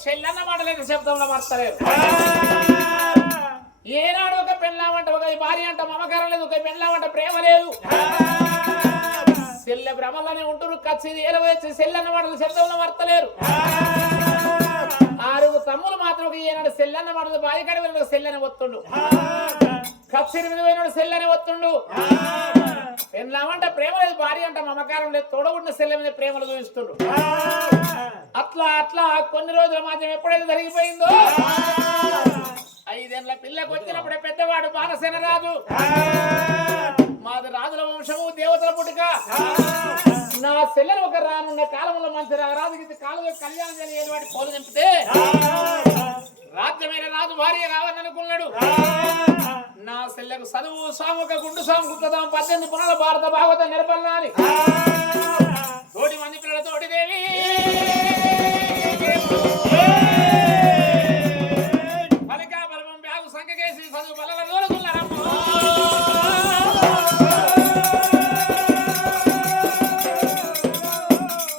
చెల్లన్న మాటలేదు శబ్దంలో మర్తలేదు ఏనాడు ఒక పెళ్ళామంట ఒక భార్య అంట మమకారం లేదు ఒక పెళ్ళామంట ప్రేమ లేదు చెల్లె భ్రమలోనే ఉంటురు కచ్చిది ఏలవేసి చెల్లన్న మాటలు శబ్దంలో మర్తలేరు ఆరుగురు తమ్ములు మాత్రం ఏనాడు చెల్లన్న మాటలు భార్య కడి వెళ్ళిన చెల్లని ఒత్తుండు కచ్చిరి మీద పోయినాడు చెల్లని ఒత్తుండు పెళ్ళామంట ప్రేమ లేదు భార్య అంట మమకారం లేదు తోడగుండిన చెల్లె మీద ప్రేమలు చూపిస్తుండు అట్లా అట్లా కొన్ని రోజుల మాత్రం ఎప్పుడైతే జరిగిపోయిందో 5 ఏళ్ల పిల్లకు వచ్చినప్పుడే పెద్దవాడు బాలసేన రాజు మాది రాజుల వంశము దేవతల పుట్టుక నా చెల్లెలు ఒక రానున్న కాలంలో మంచి రాజుకి కాలంలో కళ్యాణం జరిగేది వాటి పోలు నింపితే రాజ్యమైన రాజు భార్య కావాలని అనుకున్నాడు నా చెల్లెకు చదువు సాముక గుండు సాము గుర్తుదాం 18 పునల భారత భాగవత నిరపల్లాని తోటి మంది పిల్లల తోటి దేవి పలికా బలవం బ్యాగు సంఖ్యకేసి చదువు బల దూరదున్నారమ్మ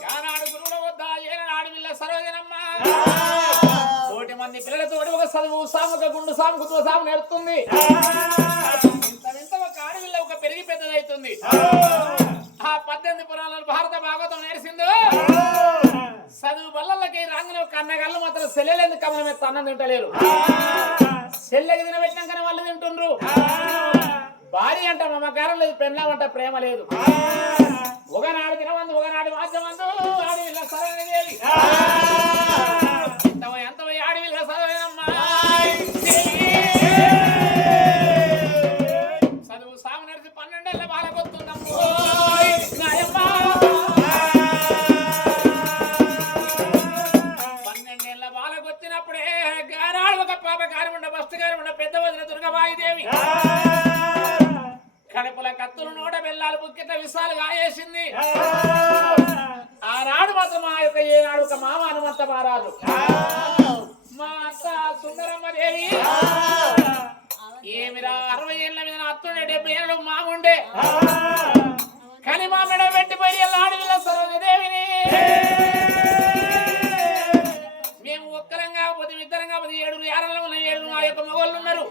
యానాడు గురువుల వద్ద ఏనాడు వీళ్ళ సరోజనమ్మ తోటి మంది పిల్లలతోటి ఒక చదువు సాముక గుండు సాము గుర్తు సాము నేర్పుతుంది ఇంత ఒక ఆడవిల్ల ఒక పెరిగి పెద్దదైతుంది ఆ 18 పురాణాలు భారత భాగవతం నేర్చిందో చదువు బల్లలకి రంగున మాత్రం కన్నగళ్ళు మాత్రం సెల్లెలేదు కమల మీద అన్నం తింటలేరు సెల్లెకి తినబెట్టినాకనే వాళ్ళు తింటుండ్రు భార్య అంట మమకారం లేదు పెళ్ళామంట ప్రేమ లేదు ఒకనాడు తినవందు ఒకనాడు మాధ్యమందు ఆడవిల్ల సరైనదేవి ఎంత ఆడవిల్ల సరైనమ్మా చదువు సాగు నడిచి 12 ఏళ్ళ బాలకొస్తుందమ్మో 12 ఏళ్ళ బాలకొచ్చినప్పుడే గానాడు ఒక పాప కారముండ బస్తు కారముండ పెద్ద వదిన దుర్గబాయిదేవి కడుపుల కత్తులు నోట బెల్లాలు బుక్కిట విశాలు గాయేసింది ఆనాడు మాత్రం మా యొక్క ఏనాడు ఒక మామ హనుమంత మహారాజు మా అత్త సుందరమ్మ దేవి ఏమిరా 60 ఏళ్ళ మీద అత్తుండే 70 ఏళ్ళు మాముండే కానీ మా మెడ పెట్టిపోయి ఆడవిల్ల సరోజదేవిని మేము ఒక్కరం కాకపోతే ఇద్దరం కాకపోతే 7 యారల్లో ఉన్న 7 మా యొక్క మగవాళ్ళు ఉన్నారు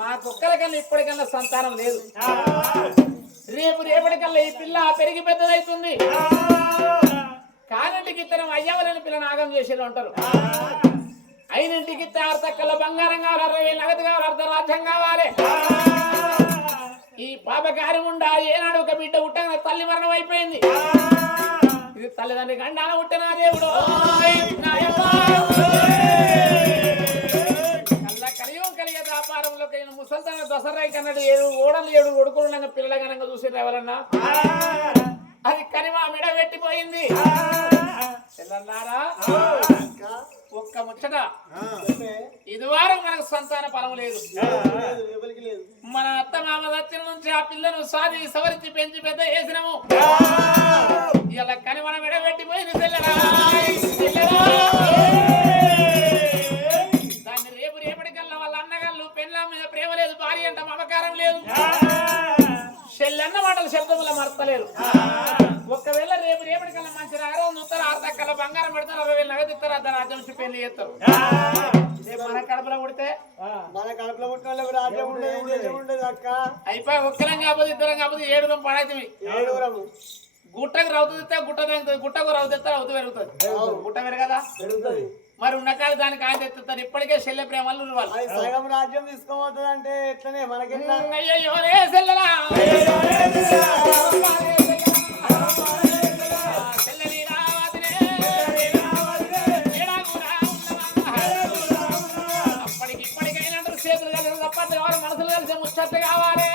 మాకొక్కరికల్లా ఇప్పటికల్లా సంతానం లేదు రేపటికల్లా ఈ పిల్ల పెరిగి పెద్దదైతుంది కానింటికి ఇతరం అయ్యవలని పిల్లని ఆగం చేసేది అంటారు అయినింటికి తక్కల బంగారం కావాలి 60,000 నగదు కావాలి అర్ధరాజ్యం కావాలి ఈ పాప కార్యముండా ఏనాడు ఒక బిడ్డ పుట్టగా తల్లి మరణం అయిపోయింది ఇది తల్లిదండ్రి గండాన పుట్టిన దేవుడు కలిగే వ్యాపారంలో ముసల్తాన దసరాయి కన్నాడు 7 కొడుకులు పిల్లల గనంగా చూసి ఎవరన్నా అది కనిమా మెడ పెట్టిపోయింది ఒక్క ముచ్చట ఇదివారం మనకు సంతాన ఫలం లేదు మన అత్త మామ దచ్చిన నుంచి ఆ పిల్లను సాది సవరించి పెంచి పెద్ద వేసినాము ఇలా కనిమన మెడ పెట్టిపోయింది దాన్ని రేపటికల్లా వాళ్ళ అన్నగాళ్ళు పెళ్ళ మీద ప్రేమ లేదు భార్య అంట మమకారం లేదు చెల్లెన్న మాటలు శబ్దముల మర్తలేదు ఒక్కవేళ రేపటికల్లా మంచి రాగరం చూస్తారు 6 దక్కల బంగారం పెడతారు 60,000 నగదు ఇస్తారు అతను రాజ్యం నుంచి పెళ్లి చేస్తారు మన కడుపులో పుడితే అయిపోయి ఒక్కరం కాకపోతే ఇద్దరం కాకపోతే 7 పడైతుంది గుట్టకు రౌతుంది గుట్ట తెగుతుంది గుట్టకు రౌ తెస్తారు అవుతూ పెరుగుతుంది గుట్ట పెరగదా మరి ఉన్నకాలు దానికి ఆయన తెస్తారు ఇప్పటికే చెల్లె ప్రేమలు వాళ్ళు రాజ్యం తీసుకోబోతుంది అంటే ఎట్లనే మనకి అయ్యో చెల్లెలా మనసులు కలిసి ముచ్చట కావాలి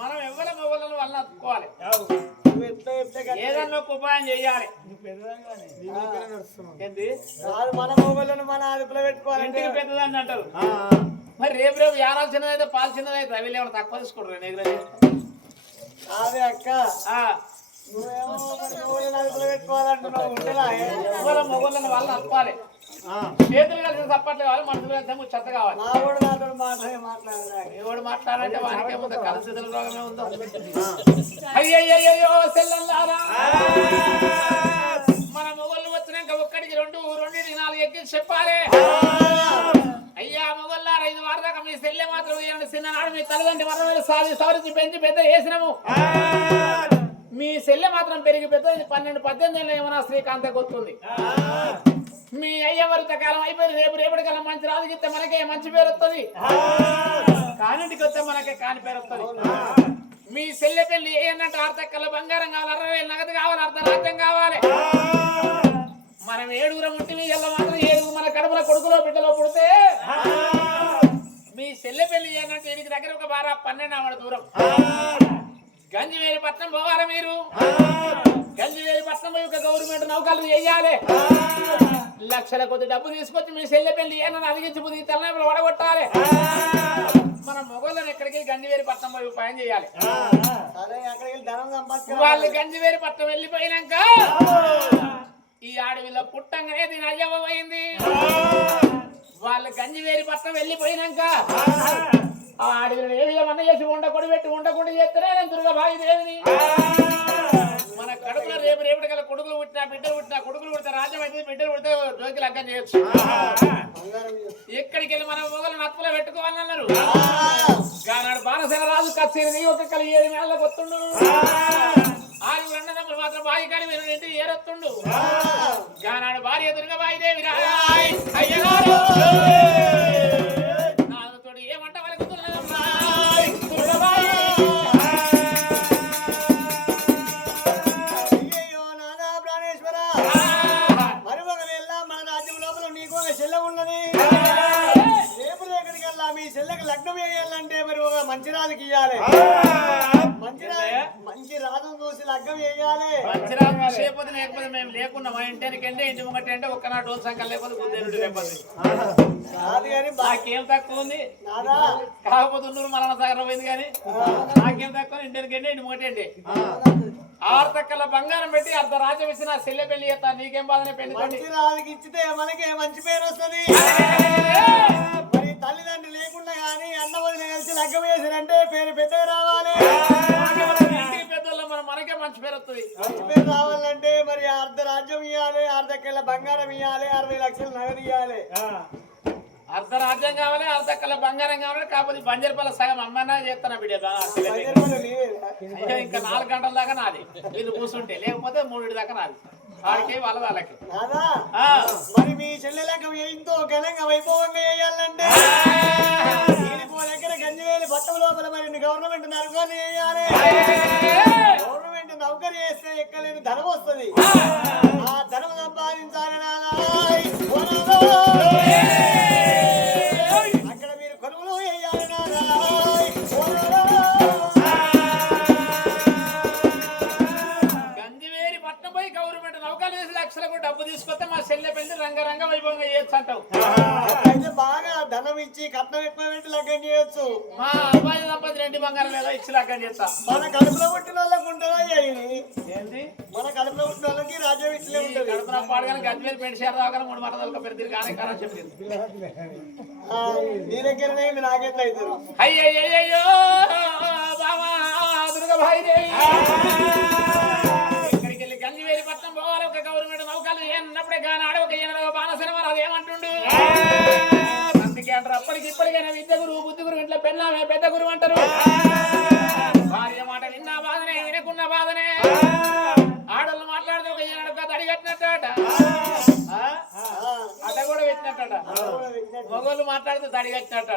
మనం ఎవరి మొగలను వల్ల అతుక్కోవాలి ఏదన్నా ఒక ఉపాయం చెయ్యాలి మన మొగలను మన అదుపులో పెట్టుకోవాలి ఇంటికి పెద్దదాన్ని అంటారు మరి రేపు యారాలు చిన్నదైతే పాలు చిన్నదైతే అవి ఏమైనా తక్కువ తీసుకుంటారు అదే అక్క మొగలను వాళ్ళు అప్పాలి చేతులు కలిసి తప్పట్లు కావాలి మనసులు కలిసి చెత్త కావాలి ఎవడు మాట్లాడాలంటే వానికే ముందు కలిసిదల రోగమే ఉందో అయ్యయ్యో సెల్లల్లారా మన మొగళ్ళు వచ్చినాక 1కి 2 2కి 4 ఎక్కి చెప్పాలి అయ్యా మొగల్లారా 5 వారాల దాకా మీ సెల్లె మాత్రం చిన్ననాడు మీ తల్లిదండ్రి మరణం సాది సవరించి పెంచి పెద్ద వేసినాము మీ సెల్లె మాత్రం పెరిగి పెద్ద 12-18 ఏళ్ళు ఏమన్నా శ్రీకాంత కొత్తుంది మీ అయ్య వరిత కాలం అయిపోయింది రేపటికల్లా మంచి రాజుకిస్తే మనకే మంచి పేరు వస్తుంది కానింటికి వస్తే మనకే కాని పేరు వస్తుంది మీ సెల్లె పెళ్లి ఏంటంటే 6 దక్కల బంగారం కావాలి 60,000 నగదు కావాలి అర్ధరాజ్యం కావాలి మనం 7 ముట్టివి ఎల్ల మాత్రం 7 మన కడుపుల కొడుకులో బిడ్డలో పుడితే మీ సెల్లె పెళ్లి ఏంటంటే వీరికి దగ్గర ఒక 12 ఆవిడ దూరం గంజివేలిపట్నం పోవాలి మీరు గంజివేలిపట్నం పోయి ఒక గవర్నమెంట్ నౌకలు చేయాలి లక్షల కొద్ది డబ్బు తీసుకొచ్చి మీ సెల్లె పెళ్లి ఏమన్నా అడిగించి బుద్ధి తలనైపులు వడగొట్టాలి మన మొగళ్ళని ఎక్కడికి గంజివేలిపట్నం పోయి ఉపాయం చేయాలి వాళ్ళు గంజివేలిపట్నం వెళ్ళిపోయినాక ఈ అడవిలో పుట్టంగానే దీని అయ్యవ్వయింది వాళ్ళు గంజివేలిపట్నం వెళ్ళిపోయినాక ఆ అడవిలో ఏమన్నా చేసి ఉండకొడి పెట్టి ఉండకుండా చేస్తేనే నేను దుర్గబాయిదేవిని మన కడుపులో రేపటికల్లా కొడుకులు పుట్టినా బిడ్డలు పుట్టినా కొడుకులు పుడితే రాజ్యం అయితే బిడ్డలు పుడితే జోకి లగ్గం చేయొచ్చు ఎక్కడికి వెళ్ళి మన మొగలు నత్తులో పెట్టుకోవాలన్నారు నాడు బాణ బాణసేన రాజు కచ్చేది ఒక కలి 7 మేళ్ళ కొత్తుండు ఆరు అన్నదమ్ములు మాత్రం బాయి కాడి మీరు ఇంటి ఏరొత్తుండు గానాడు భార్య దుర్గ బాయిదేవి రాయ్ అయ్యగారు నాలుగుతోడు ఏమంట వలకుతున్నదమ్మా దుర్గబాయి అయ్యయ్యో నానా ప్రాణేశ్వర మరి ఒకవేళ మన రాజ్యం లోపల నీకు ఒక చెల్లె ఉన్నది రేపు దగ్గరికి వెళ్ళా మీ చెల్లెకి లగ్నం వేయాలంటే మరి ఒక మంచి రాజుకి ఇయ్యాలి మంచి రాజును చూసి లగ్గం వేయాలి మంచి రాజు విషయపోతే లేకపోతే మేము లేకున్నా మా ఇంటికంటే ఇంటి ముంగట అంటే ఒక్క నా డోల్ సంఖ్య లేకపోతే గుద్దేనుడు లేకపోతే కాదు కానీ నాకేం తక్కువ ఉంది నాదా కాకపోతే ఉన్నూరు మరణ సాగరం పోయింది కానీ నాకేం తక్కువ ఇంటికంటే ఇంటి ముంగట ఏంటి 6 తక్కల బంగారం పెట్టి అర్ధ రాజ్యం ఇచ్చి నా చెల్లె పెళ్లి చేస్తా నీకేం బాధనే పెళ్లి మంచి రాజుకి ఇచ్చితే మనకి మంచి పేరు వస్తుంది మరి తల్లిదండ్రులు లేకుండా కానీ అన్న వదిలి కలిసి లగ్గం వేసారంటే పేరు పెద్ద రావాలి ఇంటికి పెద్దోళ్ళం మనకే మంచి పేరు వస్తుంది మంచి పేరు రావాలంటే మరి అర్ధ రాజ్యం ఇవ్వాలి 6 కిలో బంగారం ఇవ్వాలి 60 లక్షలు నగదు ఇవ్వాలి అర్ధ రాజ్యం కావాలి 6 తక్కల బంగారం కావాలి కాకపోతే బంజరపల్ల సగం అమ్మన్నా చేస్తాను బిడ్డ ఇంకా 4 గంటల దాకా నాది వీళ్ళు కూర్చుంటే లేకపోతే 3 దాకా నాది వాడికి వాళ్ళకి మరి మీ చెల్లెలకు ఎంతో ఘనంగా వైభవంగా వేయాలంటే దగ్గర గంజివేలి బట్టల లోపల మరి గవర్నమెంట్ నరకాన్ని వేయాలి గవర్నమెంట్ నౌకరీ చేస్తే ఎక్కలేని ధనం వస్తుంది ఆ ధనం సంపాదించాలి అక్కడ మీరు కొనుగోలు వేయాలి గంజివేరి పట్నం పోయి గవర్నమెంట్ నౌకలు వేసి లక్షలకు డబ్బు తీసుకొస్తే మా చెల్లె పెళ్లి రంగరంగ వైభవంగా చేయొచ్చు అంటావు అయితే బాగా ధనం ఇచ్చి కట్నం ఎక్కువ పెట్టి లగ్గం చేయొచ్చు మా అబ్బాయి దంపతి 2 బంగారం ఏదో ఇచ్చి లగ్గం చేస్తా మన కడుపులో పుట్టిన వాళ్ళకి ఉంటుందా ఏంటి మన కడుపులో పుట్టిన వాళ్ళకి రాజ్యం ఇట్లే ఉంటుంది కడుపున పాడగానే గజ్వేలు పెళ్లి షేర్ దాకా 3 మరదలు పెరిది కానీ కానీ చెప్పింది నీ దగ్గరనే నాకెట్లా అవుతారు అయ్యయ్యో బావా దుర్గబాయి దేవి ఇక్కడికి వెళ్ళి గంజివేరి పట్నం పోవాలి ఒక గవర్నమెంట్ నౌకలు అన్నప్పుడే కానీ ఆడ ఒక ఏనో బాణసెన అది ఏమంటుండు అందుకే అంటారు అప్పటికి ఇప్పటికైనా విద్య గురువు బుద్ధి గురువు ఇంట్లో పెళ్ళామే పెద్ద గురువు అంటారు భార్య మాట విన్నా బాధనే వినకున్న బాధనే ఆడోళ్ళు మాట్లాడితే ఒక ఏనాడు తడి కట్టినట్ట అట కూడా పెట్టినట్ట మగోళ్ళు మాట్లాడితే తడి కట్టినట్ట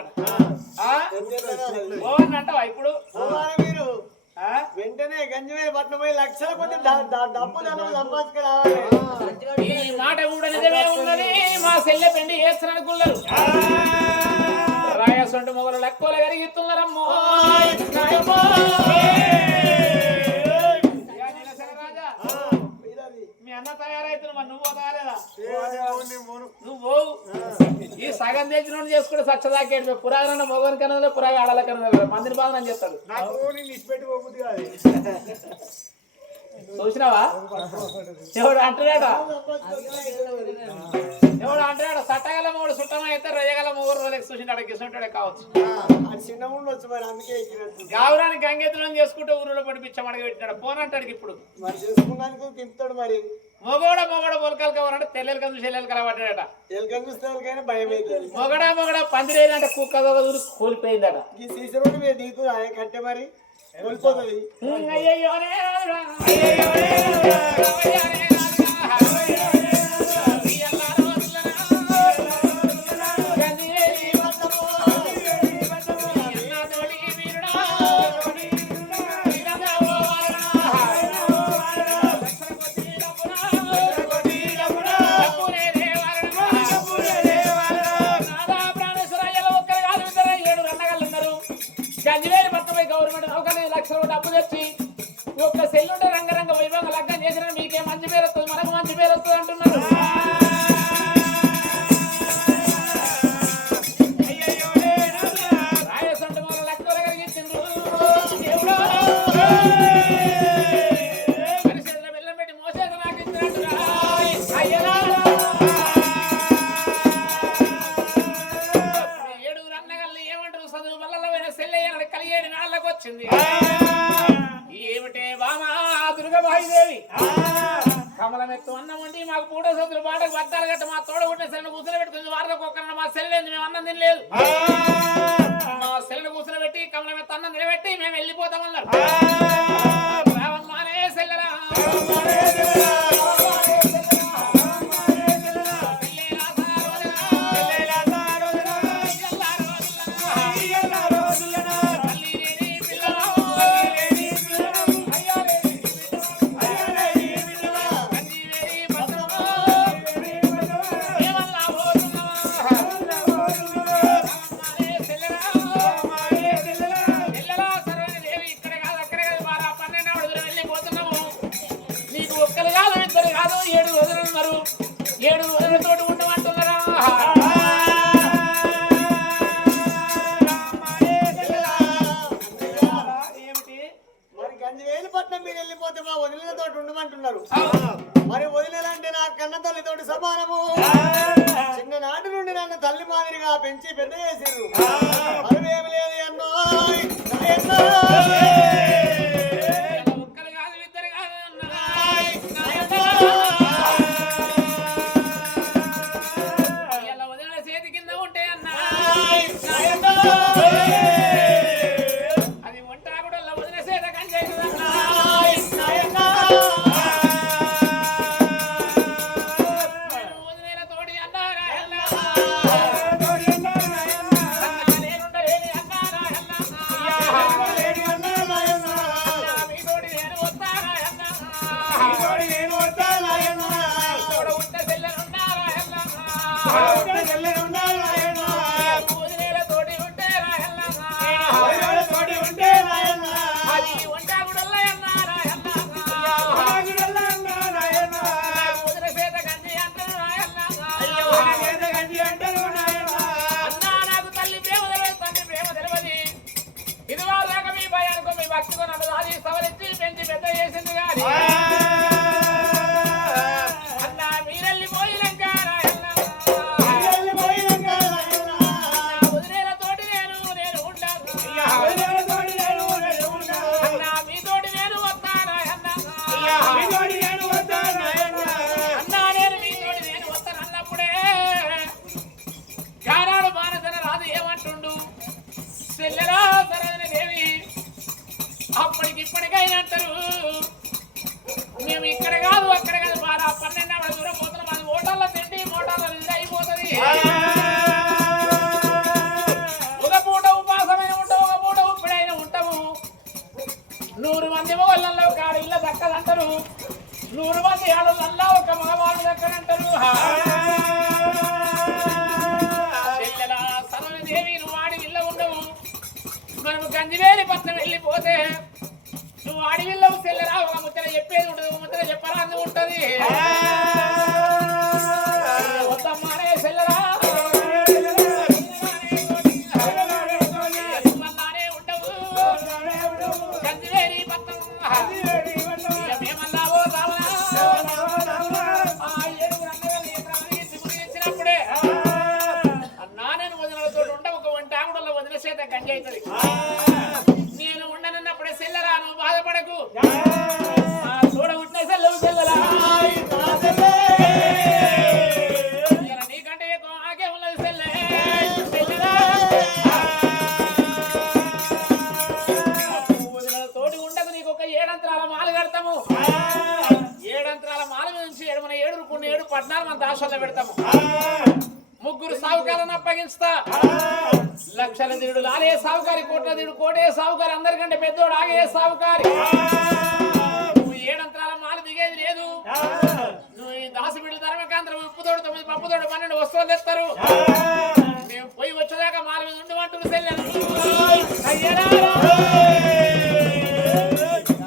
ఓవన్ అంటావా ఇప్పుడు మీరు వెంటనే గంజివేలి పట్నం పోయి లక్షల కొద్ది డబ్బు ధనం సంపాదించుకు రావాలి ఈ మాట కూడా నిజమే ఉన్నది మా చెల్లె పెండి చేస్తున్నారు రాయసంటు మొగలు లెక్కలు కరిగిస్తున్నారమ్మో మీ అన్న తయారైతున్నా నువ్వు తయారేదా నువ్వు ఈ సగం తెచ్చిన చేసుకుంటే సచ్చదాకేడు పురాగన మొగని కన్నా పురాగ ఆడాల కన్నా మందిని బాగా అని చెప్తాడు చూసినావా ఎవడు అంటున్నాడా ఎవడు అంటున్నాడు సట్టగల మూడు సుట్టమా అయితే రొయ్యగల 3 రోజులకి చూసినాడు గిసుంటాడే కావచ్చు గావురాన్ని గంగెత్తులను చేసుకుంటే ఊరిలో పడి పిచ్చమడగ పెట్టినాడు ఫోన్ అంటాడు ఇప్పుడు మరి మొగోడ మొలకలు కావాలంటే తెల్లెలు కందు చెల్లెలు కలబడ్డాడట మొగడ పందిరేదంటే కుక్క కూలిపోయిందట కట్టే మరి వెళ్ళిపోతుంది గంజివేలి పట్టణమై గవర్నమెంట్ నౌకలు లక్షల డబ్బు తెచ్చి ఒక్క సెల్లుంటే రంగరంగ వైభవంగా లగ్గం చేసినా మీకే మంచి పేరు వస్తుంది మనకు మంచి పేరు వస్తుంది అంటున్నారు రాయసంట మన లెక్కలు కలిగించిండ్రు పరిస్థితుల్లో బెల్లం పెట్టి మోసేది నాకు ఇచ్చినట్టుగా కలిగేడు నాళ్ళకు వచ్చింది ఏమిటే బామా దుర్గబాయిదేవి కమలమెత్తు అన్నం వండి మాకు 3 సొద్దులు బాటకు బద్దాలు గట్ట మా తోడ ఉంటే సెల్లు కూర్చొని పెట్టుకుంది వారిలో ఒక్కరన్న మా సెల్లేంది మేము అన్నం తినలేదు మా సెల్లు కూర్చొని పెట్టి కమలమెత్తు అన్నం మేము వెళ్ళిపోతామన్నారు రావమ్మానే సెల్లరా మరి వదిలేదంటే నా కన్న తల్లితోటి సమానము చిన్ననాటి నుండి నన్ను తల్లి మాదిరిగా పెంచి పెద్ద చేసిర్రు అదేమి లేదు అన్నో గంజివేలి పట్నం వెళ్ళిపోతే నువ్వు అడవిలో సెల్లరా ఒక ముచ్చట చెప్పేది ఉంటుంది ఒక ముచ్చట చెప్పరా అందు ఉంటది వద్దమ్మానే సెల్లరా ఉండవు గంజివేలి పట్నం మేమన్నావో ఇచ్చినప్పుడే అన్నా నేను వదినలతో ఉండ ఒక వంటాకుడలో వదిన చేత గంజి అవుతుంది నేను ఉండనన్నప్పుడే సెల్లరా నువ్వు బాధపడకు చూడ ఉంటే సెల్లవు సెల్లరా నీకంటే ఎక్కువ ఆగే ఉన్నది సెల్లే తోటి ఉండదు నీకు ఒక 7 అంతరాల మాలు కడతాము 7 అంతరాల మాల నుంచి మన 7 14 మంది ఆశల్లో పెడతాము 3 సావుకారులను అప్పగిస్తా లక్షల దిడు లాలే సావుకారి కోట్ల దిడు కోటే సావుకారి అందరికంటే పెద్దోడు ఆగే సావుకారి నువ్వు 7 అంతరాల మాల దిగేది లేదు నువ్వు ఈ దాసబిడ్డల ధర్మకాంతరం ఉప్పుతోడు 9 పప్పుతోడు 12 వస్తువులు తెస్తారు మేము పోయి వచ్చేదాకా మాల మీద ఉండమంటున్నారు సెల్లెలు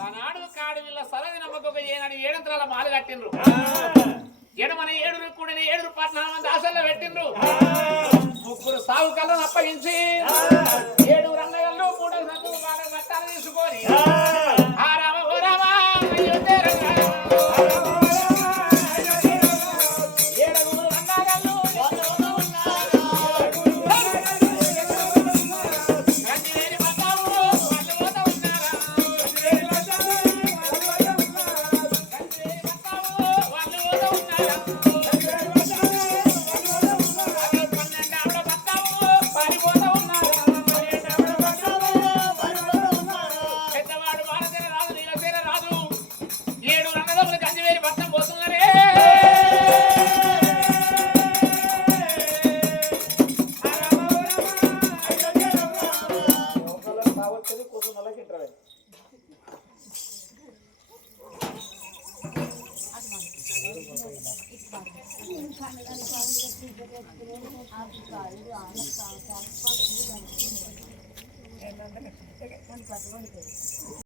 ఆనాడు కాడి వీళ్ళ సరది నమ్మకొక ఏనాడు 7 అంతరాల మాల కట్టిండ్రు మన 7 కూడా 7 14 మంది ఆశల్లో పెట్టిండ్రు 3 సావుకాలను అప్పగించి 7 రంగగల్లో 3 సందుకు బాగా బట్టాలు తీసుకొని ఆ రామ ఓ రామ అయోధ్య రంగ 7 రంగగల్లో గంజివేలి పట్టాము వాళ్ళు పోతా ఉన్నారా గంజివేలి పట్టాము వాళ్ళు పోతా ఉన్నారా పారిపోతా ఉన్నా